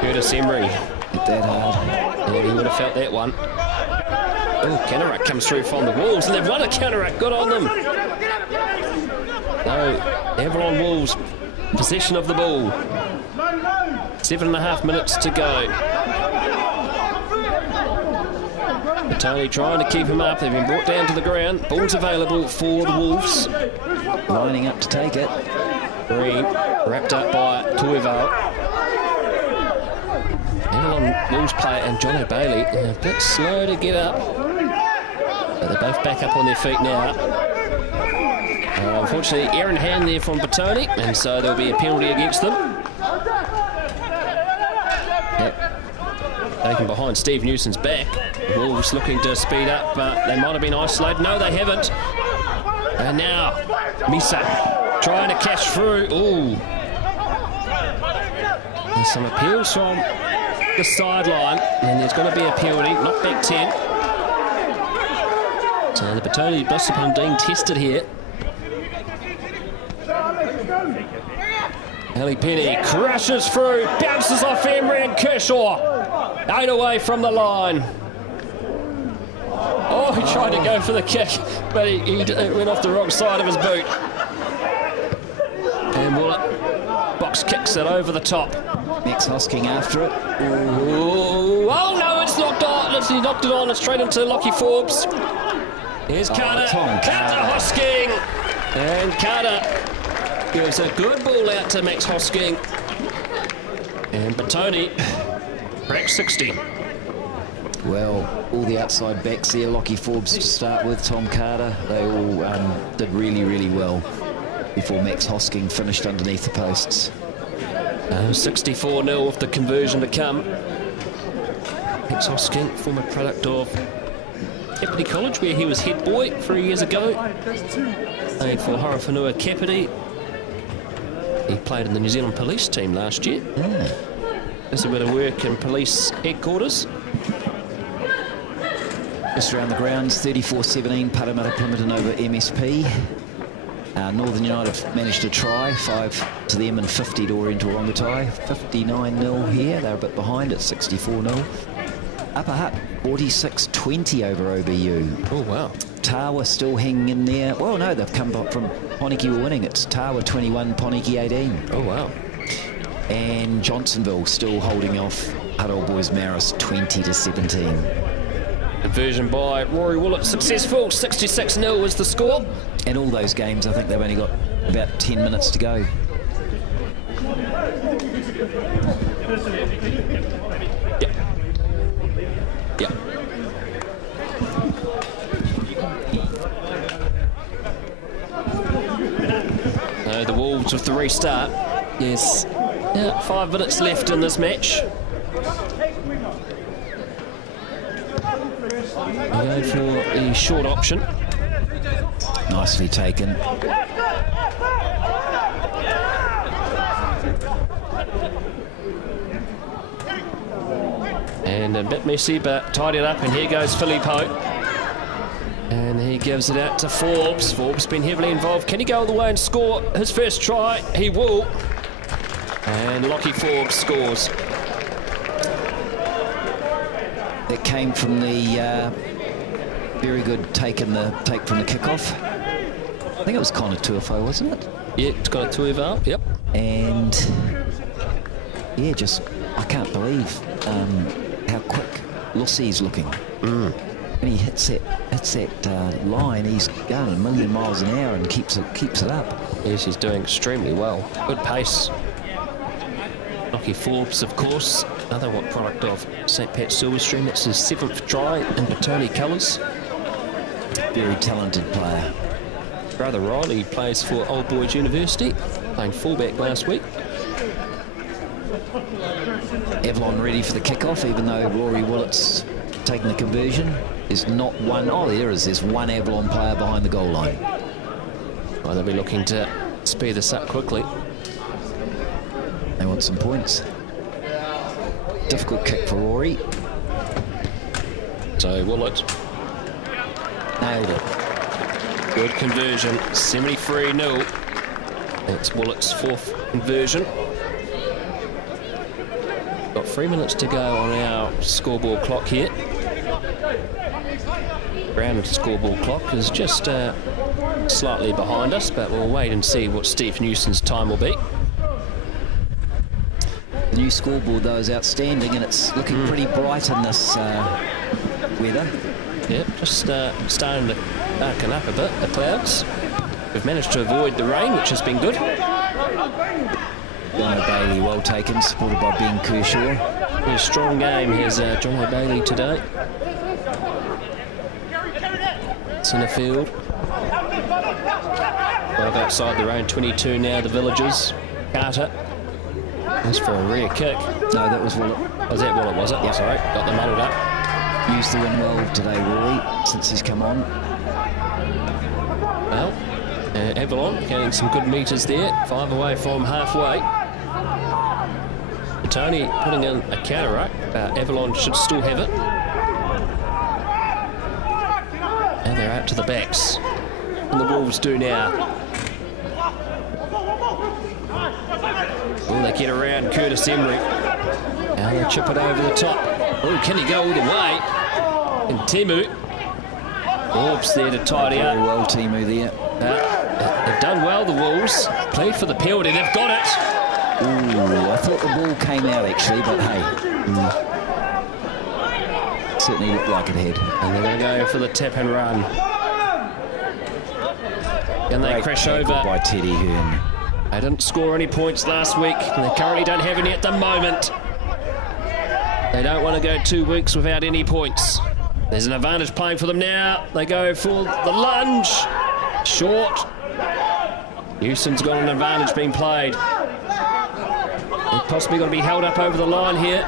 Curtis Emery. Hit that hard. Yeah, he would have felt that one. Oh, counteract comes through from the Wolves, and they've won a counteract. Good on them. No, Avalon Wolves, possession of the ball. 7.5 minutes to go. Patoni trying to keep him up. They've been brought down to the ground. Ball's available for the Wolves. Lining up to take it. Brien, wrapped up by Tuivao. Avalon Wolves player and Johnny Bailey a bit slow to get up. But they're both back up on their feet now. Unfortunately, Aaron Hand there from Patoni, and so there'll be a penalty against them. Yep. Taken behind Steve Newson's back. Wolves looking to speed up, but they might have been isolated. No, they haven't. And now, Misa trying to cash through. Ooh. There's some appeals from the sideline, and there's going to be a penalty. Knock back 10. So the Patoni bus upon being tested here. Ali Penny crashes through, bounces off Emery and Kershaw. 8 away from the line. Oh, he tried to go for the kick, but he went off the wrong side of his boot. And Willett box kicks it over the top. Max Hosking after it. Ooh. Oh no, it's knocked on. He knocked it on and straight into Lockie Forbes. Here's Carter. Carter Hosking. And Carter gives a good ball out to Max Hosking. And Patoni breaks 60. Well, all the outside backs there, Lockie Forbes to start with, Tom Carter, they all did really, really well before Max Hosking finished underneath the posts. 64-0 with the conversion to come. Max Hosking, former product of Kapiti College, where he was head boy 3 years ago. Played for Horowhenua Kapiti. He played in the New Zealand police team last year. Yeah. There's a bit of work in police headquarters. Just around the grounds, 34-17, Parramatta Plimpton over MSP. Northern United managed to try, 5 to them and 50 to Oriental Rongotai. 59-0 here, they're a bit behind at 64-0. Upper Hutt, 46-20 over OBU. Oh, wow. Tawa still hanging in there. Well, no, they've come back from Poniki were winning. It's Tawa 21, Poniki 18. Oh, wow. And Johnsonville still holding off Hutt Old Boys Maris 20-17. Conversion by Rory Willett successful. 66-0 is the score. And all those games, I think they've only got about 10 minutes to go. Yep. Yep. So the Wolves with the restart. Yes. Yeah, 5 minutes left in this match. They go for the short option. Nicely taken. And a bit messy, but tied it up, and here goes Filippo. And he gives it out to Forbes. Forbes been heavily involved. Can he go all the way and score his first try? He will. And Lockie Forbes scores. That came from the very good take from the kickoff. I think it was Connor Tuifo, wasn't it? Yeah, it's got a Tuivao, yep. And yeah, just I can't believe how quick Lucy's looking. When he hits that line, he's going a million miles an hour and keeps it up. Yes, he's doing extremely well. Good pace. Lockie Forbes, of course, Another product of St. Pat's Silverstream. It's his 7th try in Patoni colours. Very talented player. Brother Riley plays for Old Boys University, playing fullback last week. Avalon ready for the kickoff, even though Rory Willett's taking the conversion. There's not one. Oh, there is. There's one Avalon player behind the goal line. Well, they'll be looking to speed this up quickly. They want some points. Difficult kick for Rory. So Willett Nailed it. good conversion, 73-0. That's Willett's 4th conversion. Got 3 minutes to go on our scoreboard clock here. Ground scoreboard clock is just slightly behind us, but we'll wait and see what Steve Newson's time will be. The new scoreboard, though, is outstanding, and it's looking pretty bright in this weather. Yeah, just starting to darken up a bit, the clouds. We've managed to avoid the rain, which has been good. John O'Bailey, well taken, supported by Ben Kershaw. A strong game has John O'Bailey today. Centre field. 12 outside their own 22 now, the Villagers. Carter. That's for a rear kick. No, that was Willett. Was that Willett, was it? Yep. Sorry, got them muddled up. Used the win well today, Rory, since he's come on. Well, Avalon getting some good metres there. 5 away from halfway. Patoni putting in a counter-ruck. Avalon should still have it. And they're out to the backs. And the Wolves do now. Oh, they get around Curtis Emery. Now they chip it over the top. Oh, can he go all the way? And Temu. Wolves there to tidy Very up. well, Temu there. They've done well, the Wolves. Played for the penalty, they've got it. Ooh, I thought the ball came out, actually, but hey. Certainly looked like it had. And they're going to go for the tap and run. And they Great crash tackle over. by Teddy Hearn. They didn't score any points last week, and they currently don't have any at the moment. They don't want to go 2 weeks without any points. There's an advantage playing for them now. They go for the lunge. Short. Houston's got an advantage being played. They're possibly going to be held up over the line here.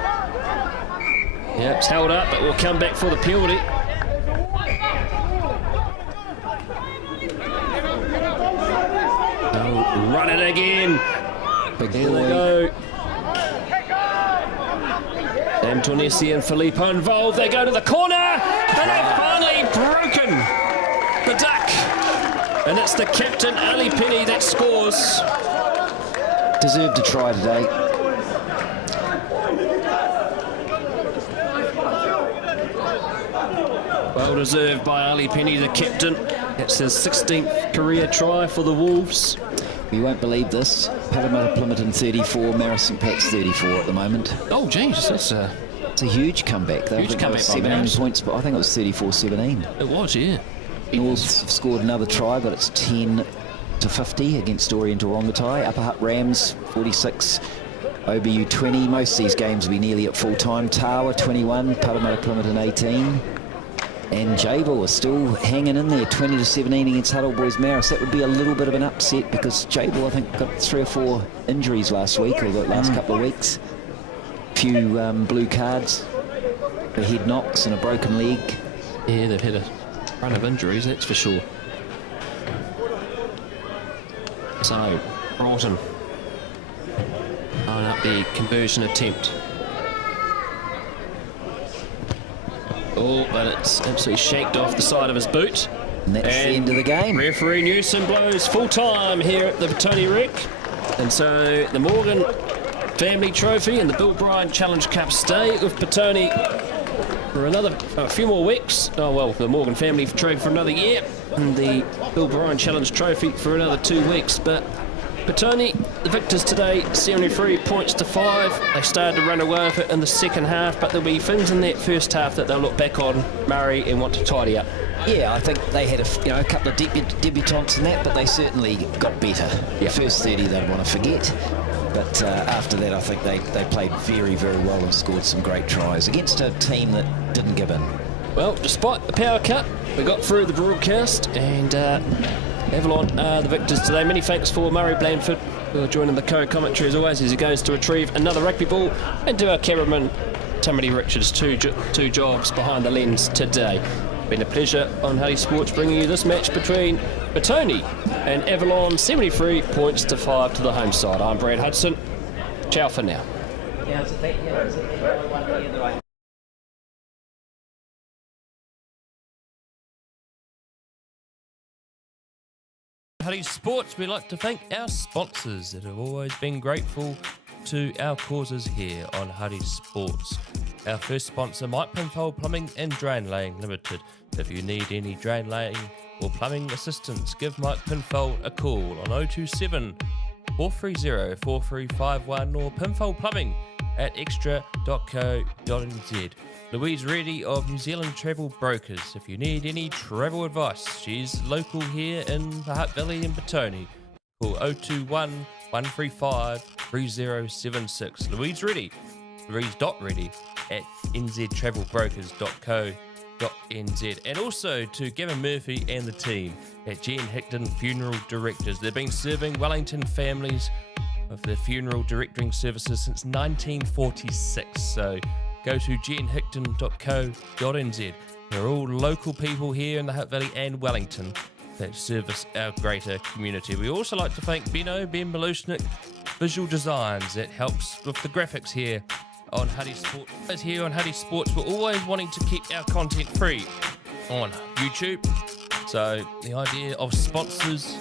Yeah, it's held up, but we'll come back for the penalty. Oh, run it again. Big Here boy. they go. Antonesi and Filippo involved. They go to the corner, and they've finally broken the duck. And it's the captain, Ali Penny, that scores. Deserved to try today. Well deserved by Ali Penny, the captain. It's his 16th career try for the Wolves. You won't believe this. Parramatta Plymouton 34, Marist Pats 34 at the moment. Oh, jeez, that's It's a huge comeback. They Huge were comeback by 17 Marist. points, but I think it was 34-17. it was, yeah. North have scored another try, but it's 10-50 against Oriental Rongotai. Upper Hutt Rams 46, OBU 20. Most of these games will be nearly at full time. Tawa 21, Parramatta Plymouton 18. And Jabil are still hanging in there, 20-17 against Huddle Boys Marist. That would be a little bit of an upset because Jabil, I think, got 3 or 4 injuries last week, or the last couple of weeks. A few blue cards, a head knocks and a broken leg. Yeah, they've had a run of injuries, that's for sure. So, Broughton line up the conversion attempt. Oh, but it's absolutely shaked off the side of his boot. And that's the end of the game. Referee Newsom blows full time here at the Patoni Rec. And so the Morgan Family Trophy and the Bill Brien Challenge Cup stay with Patoni for a few more weeks. Oh, well, the Morgan Family Trophy for another year, and the Bill Brien Challenge Trophy for another 2 weeks. But Patoni, the victors today, 73 points to 5. They started to run away with it in the second half, but there'll be things in that first half that they'll look back on, Murray, and want to tidy up. Yeah, I think they had a couple of debutants in that, but they certainly got better. The first 30 they'd want to forget. But after that, I think they played very, very well and scored some great tries against a team that didn't give in. Well, despite the power cut, we got through the broadcast, and Avalon are the victors today. Many thanks for Murray Blandford for joining the co-commentary as always as he goes to retrieve another rugby ball, and to our cameraman Tamati Richards, two jobs behind the lens today. Been a pleasure on Huddy Sports bringing you this match between Patoni and Avalon, 73 points to 5 to the home side. I'm Brad Hudson. Ciao for now. Huddy Sports, we'd like to thank our sponsors that have always been grateful to our causes here on Huddy Sports. Our first sponsor, Mike Pinfold Plumbing and Drain Laying Limited. If you need any drain laying or plumbing assistance, give Mike Pinfold a call on 027 430 4351 or Pinfold Plumbing at extra.co.nz. Louise Reddy of New Zealand Travel Brokers. If you need any travel advice, she's local here in the Hutt Valley in Patoni. Call 021 135 3076. Louise Reddy, Louise.Reddy at nztravelbrokers.co.nz. And also to Gavin Murphy and the team at Jen Hickton Funeral Directors. They've been serving Wellington families of their funeral directoring services since 1946. So go to jenhickton.co.nz. They're all local people here in the Hutt Valley and Wellington that service our greater community. We also like to thank Ben Belushnik Visual Designs that helps with the graphics here on Huddy Sports. As here on Huddy Sports, we're always wanting to keep our content free on YouTube. So the idea of sponsors,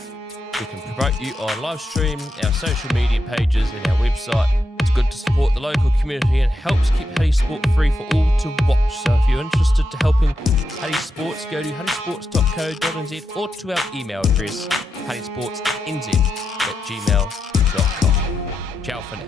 we can promote you on live stream, our social media pages and our website. It's good to support the local community and helps keep Huddy Sport free for all to watch. So if you're interested to helping Huddy Sports, go to huddysports.co.nz or to our email address, huddysportsnz@gmail.com. Ciao for now.